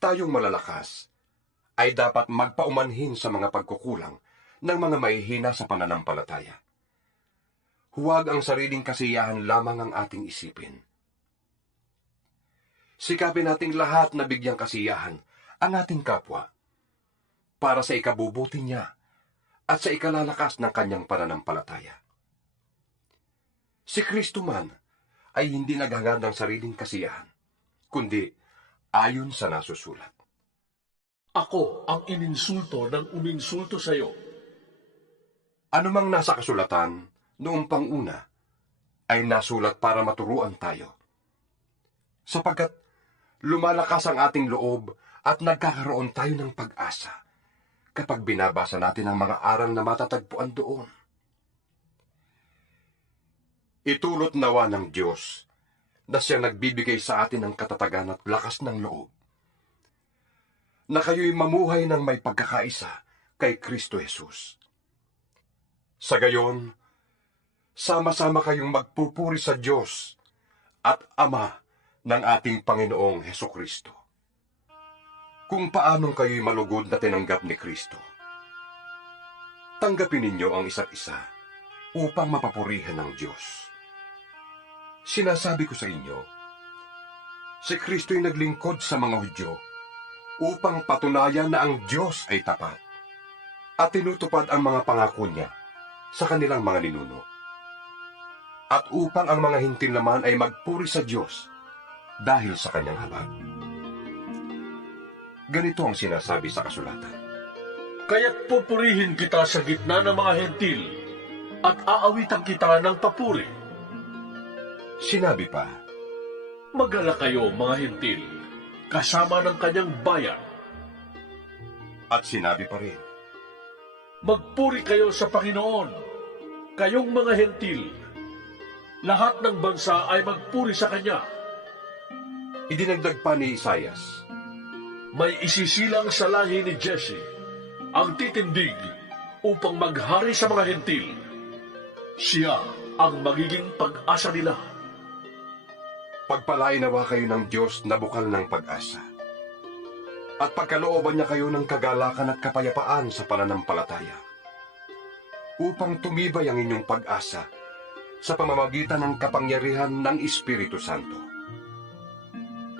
Tayong malalakas ay dapat magpaumanhin sa mga pagkukulang ng mga mahihina sa pananampalataya. Huwag ang sariling kasiyahan lamang ang ating isipin. Sikapin nating lahat na bigyang kasiyahan ang ating kapwa para sa ikabubuti niya at sa ikalalakas ng kanyang pananampalataya. Si Kristo man ay hindi naghangad ng sariling kasiyahan, kundi ayon sa nasusulat. Ako ang ininsulto ng uminsulto sa iyo. Anumang nasa kasulatan noong panguna ay nasulat para maturuan tayo. Sapagkat lumalakas ang ating loob at nagkakaroon tayo ng pag-asa kapag binabasa natin ang mga aral na matatagpuan doon. Itulot nawa ng Diyos na siya nagbibigay sa atin ng katatagan at lakas ng loob, na kayo'y mamuhay ng may pagkakaisa kay Kristo Jesus. Sa gayon, sama-sama kayong magpupuri sa Diyos at Ama ng ating Panginoong Hesukristo. Kung paanong kayo'y malugod na tinanggap ni Kristo, tanggapin ninyo ang isa't isa upang mapapurihan ng Diyos. Sinasabi ko sa inyo, si Kristo'y naglingkod sa mga Hudyo upang patunayan na ang Diyos ay tapat at tinutupad ang mga pangako niya sa kanilang mga ninuno. At upang ang mga hintil naman ay magpuri sa Diyos dahil sa kanyang habag. Ganito ang sinasabi sa kasulatan. Kaya't pupurihin kita sa gitna ng mga hentil at aawitan kita ng papuri. Sinabi pa, Magala kayo, mga hentil, kasama ng kanyang bayan. at sinabi pa rin, Magpuri kayo sa Panginoon, kayong mga hentil. Lahat ng bansa ay magpuri sa Kanya. idinagdag pa ni Isaias, May isisilang sa lahi ni Jesse ang titindig upang maghari sa mga hentil. Siya ang magiging pag-asa nila. pagpalain nawa kayo ng Diyos na bukal ng pag-asa. At pagkalooban niya kayo ng kagalakan at kapayapaan sa pananampalataya, upang tumibay ang inyong pag-asa sa pamamagitan ng kapangyarihan ng Espiritu Santo.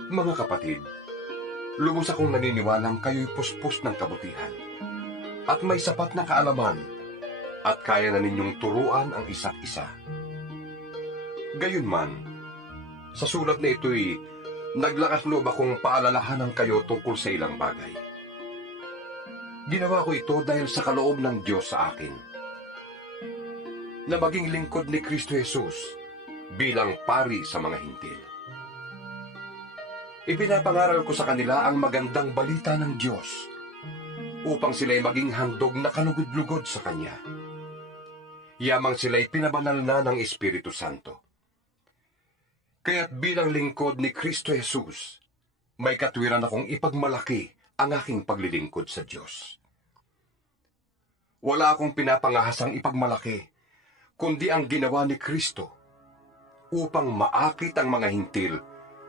Mga kapatid, lubos akong naniniwalang kayo'y puspos ng kabutihan at may sapat na kaalaman at kaya na ninyong turuan ang isa't isa. Gayunman, sa sulat na ito'y naglakas loob akong paalalahanan kayo tungkol sa ilang bagay. Ginawa ko ito dahil sa kaloob ng Diyos sa akin, na maging lingkod ni Kristo Jesus bilang pari sa mga hintil. Ipinapangaral ko sa kanila ang magandang balita ng Diyos upang sila'y maging handog na kalugod-lugod sa Kanya. Yamang sila'y pinabanal na ng Espiritu Santo. Kaya't bilang lingkod ni Kristo Jesus, may katwiran akong ipagmalaki ang aking paglilingkod sa Diyos. Wala akong pinapangahasang ipagmalaki, kundi ang ginawa ni Kristo upang maakit ang mga hintil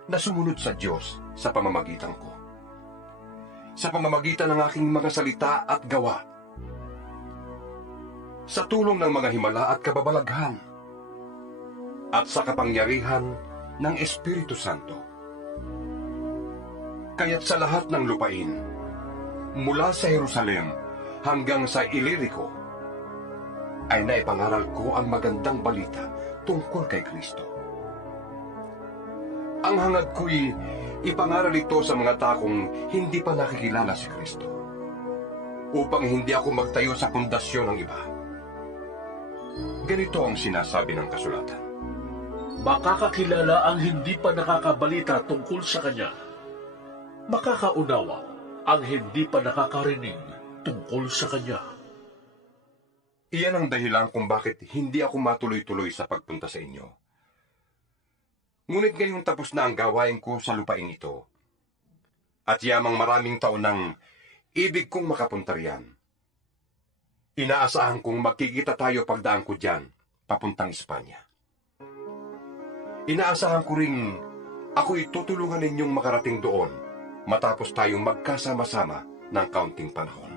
na sumunod sa Diyos sa pamamagitan ko. Sa pamamagitan ng aking mga salita at gawa. Sa tulong ng mga himala at kababalaghan. At sa kapangyarihan ng Espiritu Santo. Kaya't sa lahat ng lupain, mula sa Jerusalem hanggang sa Ilirico, ay naipangaral ko ang magandang balita tungkol kay Kristo. Ang hangad ko'y ipangaral ito sa mga takong hindi pa nakikilala si Kristo, upang hindi ako magtayo sa pundasyon ng iba. Ganito ang sinasabi ng kasulatan. Makakakilala ang hindi pa nakakabalita tungkol sa Kanya. Makakaunawa ang hindi pa nakakarinig tungkol sa Kanya. Iyan ang dahilan kung bakit hindi ako matuloy-tuloy sa pagpunta sa inyo. Ngunit ngayong tapos na ang gawain ko sa lupain ito, at yamang maraming taon nang ibig kong makapunta riyan, inaasahan kong magkikita tayo pagdaan ko diyan, papuntang Espanya. Inaasahan ko ring ako'y tutulungan ninyong makarating doon matapos tayong magkasama-sama ng kaunting panahon.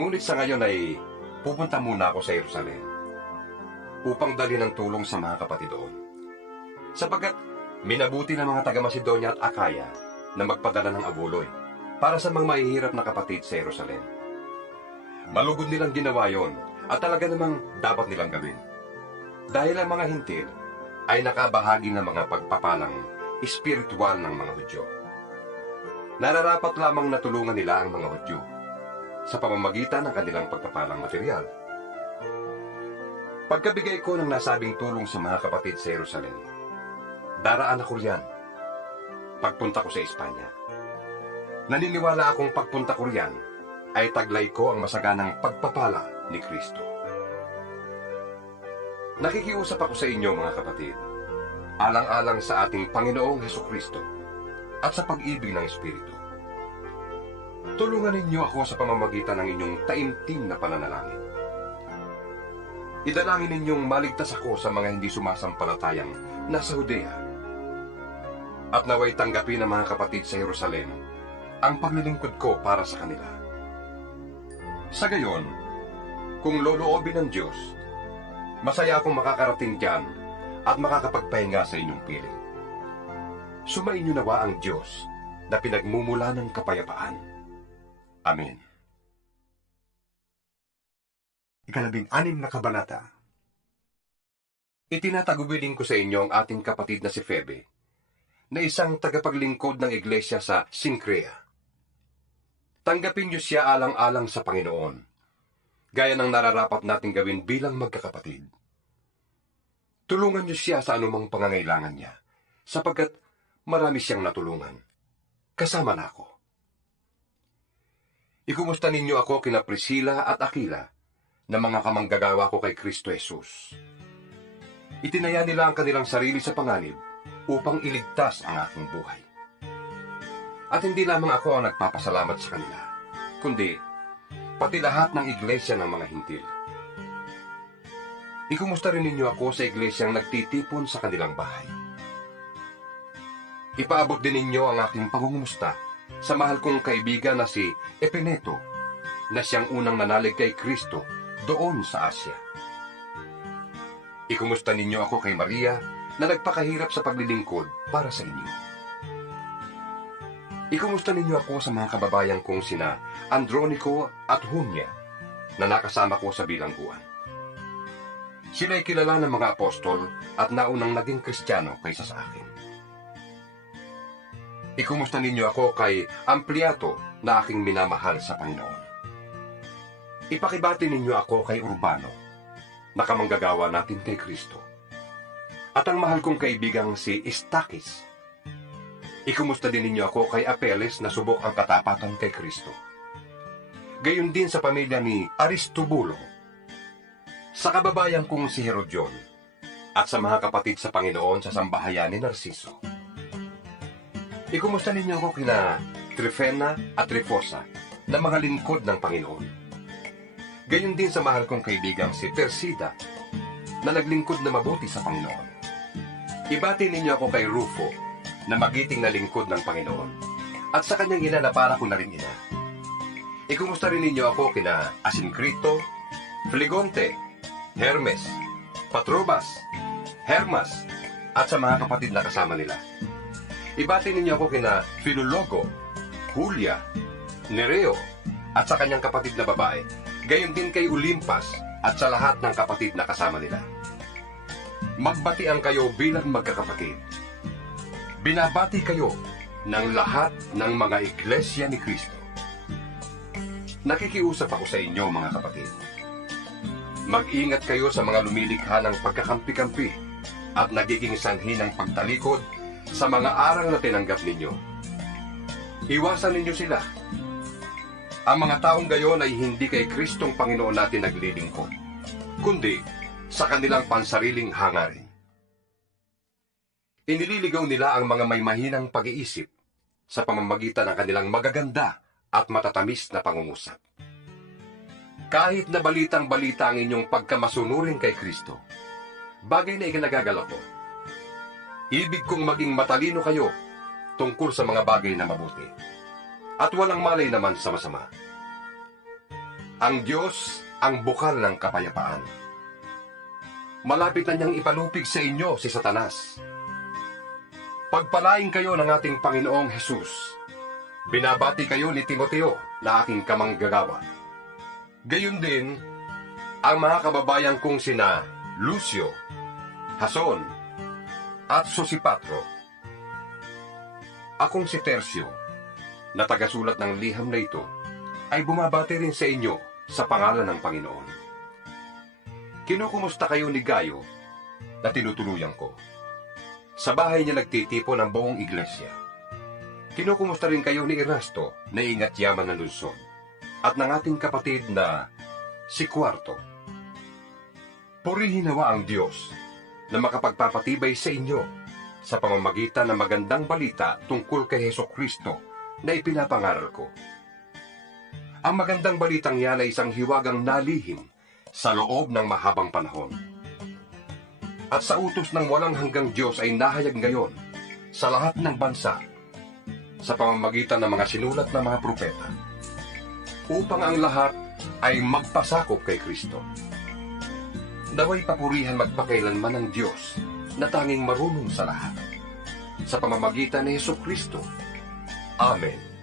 Ngunit sa ngayon ay pupunta muna ako sa Jerusalem upang dalhin ang tulong sa mga kapatid doon. Sapagkat Minabuti ng mga taga-Macedonia at Akaya na magpadala ng abuloy para sa mga mahihirap na kapatid sa Jerusalem. Malugod nilang ginawa yon at talaga namang dapat nilang gawin. Dahil ang mga hintil ay nakabahagi ng mga pagpapalang espiritual ng mga Hudyo. Nararapat lamang na tulungan nila ang mga Hudyo sa pamamagitan ng kanilang pagpapalang material. Pagkabigay ko ng nasabing tulong sa mga kapatid sa Jerusalem, daraan ako riyan pagpunta ko sa Espanya. Naniniwala akong pagpunta ko riyan ay taglay ko ang masaganang pagpapala ni Kristo. Nakikiusap ako sa inyo mga kapatid, alang-alang sa ating Panginoong Hesukristo at sa pag-ibig ng Espiritu. Tulungan ninyo ako sa pamamagitan ng inyong taimtim na pananalangin. Idalangin ninyong maligtas ako sa mga hindi sumasampalatayang nasa Judea. At naway tanggapin ng mga kapatid sa Jerusalem ang paglilingkod ko para sa kanila. Sa gayon, kung loloobin ng Diyos, masaya akong makakarating diyan at makakapagpahinga sa inyong piling. Sumainyo nawa ang Diyos na pinagmumula ng kapayapaan. Amen. 16 na kabanata. Itinatagubilin ko sa inyo ang ating kapatid na si Febe, na isang tagapaglingkod ng iglesia sa Sincrea. Tanggapin niyo siya alang-alang sa Panginoon, gaya ng nararapat nating gawin bilang magkakapatid. Tulungan niyo siya sa anumang pangangailangan niya, sapagkat marami siyang natulungan. Kasama na ako. Ikumusta ninyo ako kina Priscilla at Aquila, na mga kamanggagawa ko kay Kristo Jesus. Itinaya nila ang kanilang sarili sa panganib upang iligtas ang aking buhay. At hindi lamang ako ang nagpapasalamat sa kanila, kundi pati lahat ng iglesia ng mga hintil. Ikumusta rin ninyo ako sa iglesyang nagtitipon sa kanilang bahay. Ipaabot din ninyo ang aking pangungumusta sa mahal kong kaibigan na si Epeneto, na siyang unang nanalig kay Kristo doon sa Asya. Ikumusta ninyo ako kay Maria na nagpakahirap sa paglilingkod para sa inyo. Ikumusta ninyo ako sa mga kababayan kong sina Andronico at Junia na nakasama ko sa bilangguan. Sila'y kilala ng mga apostol at naunang naging Kristiyano kaysa sa akin. Ikumusta ninyo ako kay Ampliato na aking minamahal sa Panginoon. Ipakibati ninyo ako kay Urbano, na kamanggagawa natin kay Kristo. At ang mahal kong kaibigang si Istakis. Ikumusta din ninyo ako kay Apeles na subok ang katapatan kay Kristo. Gayon din sa pamilya ni Aristobulo, sa kababayan kong si Herodion, at sa mga kapatid sa Panginoon sa sambahayan ni Narciso. Ikumusta ninyo ako kina Trifena at Trifosa, na mga lingkod ng Panginoon. Gayon din sa mahal kong kaibigang si Persida, na naglingkod na mabuti sa Panginoon. Ibati ninyo ako kay Rufo, na magiting na lingkod ng Panginoon, at sa kanyang ina na para ko na rin ina. Ikumusta rin ninyo ako kina Asincrito, Flegonte, Hermes, Patrobas, Hermas, at sa mga kapatid na kasama nila. Ibati ninyo ako kina Filologo, Julia, Nereo, at sa kanyang kapatid na babae, gayon din kay Olimpas at sa lahat ng kapatid na kasama nila. Magbatian kayo bilang magkakapatid. Binabati kayo ng lahat ng mga iglesia ni Kristo. Nakikiusap ako sa inyo mga kapatid. Mag-ingat kayo sa mga lumilikha ng pagkakampi-kampi at nagiging sanhi ng pagtalikod sa mga aral na tinanggap ninyo. Iwasan ninyo sila. Ang mga taong gayon ay hindi kay Kristong Panginoon natin naglilingkod, kundi sa kanilang pansariling hangarin. Inililigaw nila ang mga may mahinang pag-iisip sa pamamagitan ng kanilang magaganda at matatamis na pangungusap. Kahit na balitang-balita ang inyong pagkamasunurin kay Kristo, bagay na ikinagagalak ko. Ibig kong maging matalino kayo tungkol sa mga bagay na mabuti, at walang malay naman sa masama. Ang Diyos ang bukal ng kapayapaan. Malapit na niyang ipalupig sa inyo si Satanas. Pagpalain kayo ng ating Panginoong Hesus. Binabati kayo ni Timoteo na aking kamanggagawa. Gayon din, ang mga kababayan kong sina Lucio, Jason, at Sosipatro. Akong si Tercio, na tagasulat ng liham na ito, ay bumabati rin sa inyo sa pangalan ng Panginoon. Kinukumusta kayo ni Gayo na tinutuluyan ko. Sa bahay niya nagtitipon ang buong iglesia. Kinukumusta rin kayo ni Erasto na ingat yaman ng lungsod at ng ating kapatid na si Cuarto. Purihin nawa ang Diyos na makapagpapatibay sa inyo sa pamamagitan ng magandang balita tungkol kay Hesukristo na ipinapangaral ko. Ang magandang balitang yan ay isang hiwagang nalihim sa loob ng mahabang panahon. At sa utos ng walang hanggang Diyos ay nahayag ngayon sa lahat ng bansa sa pamamagitan ng mga sinulat na mga propeta upang ang lahat ay magpasakop kay Kristo. Naway papurihan magpakailanman ng Diyos na tanging marunong sa lahat sa pamamagitan ni Hesukristo. Amen.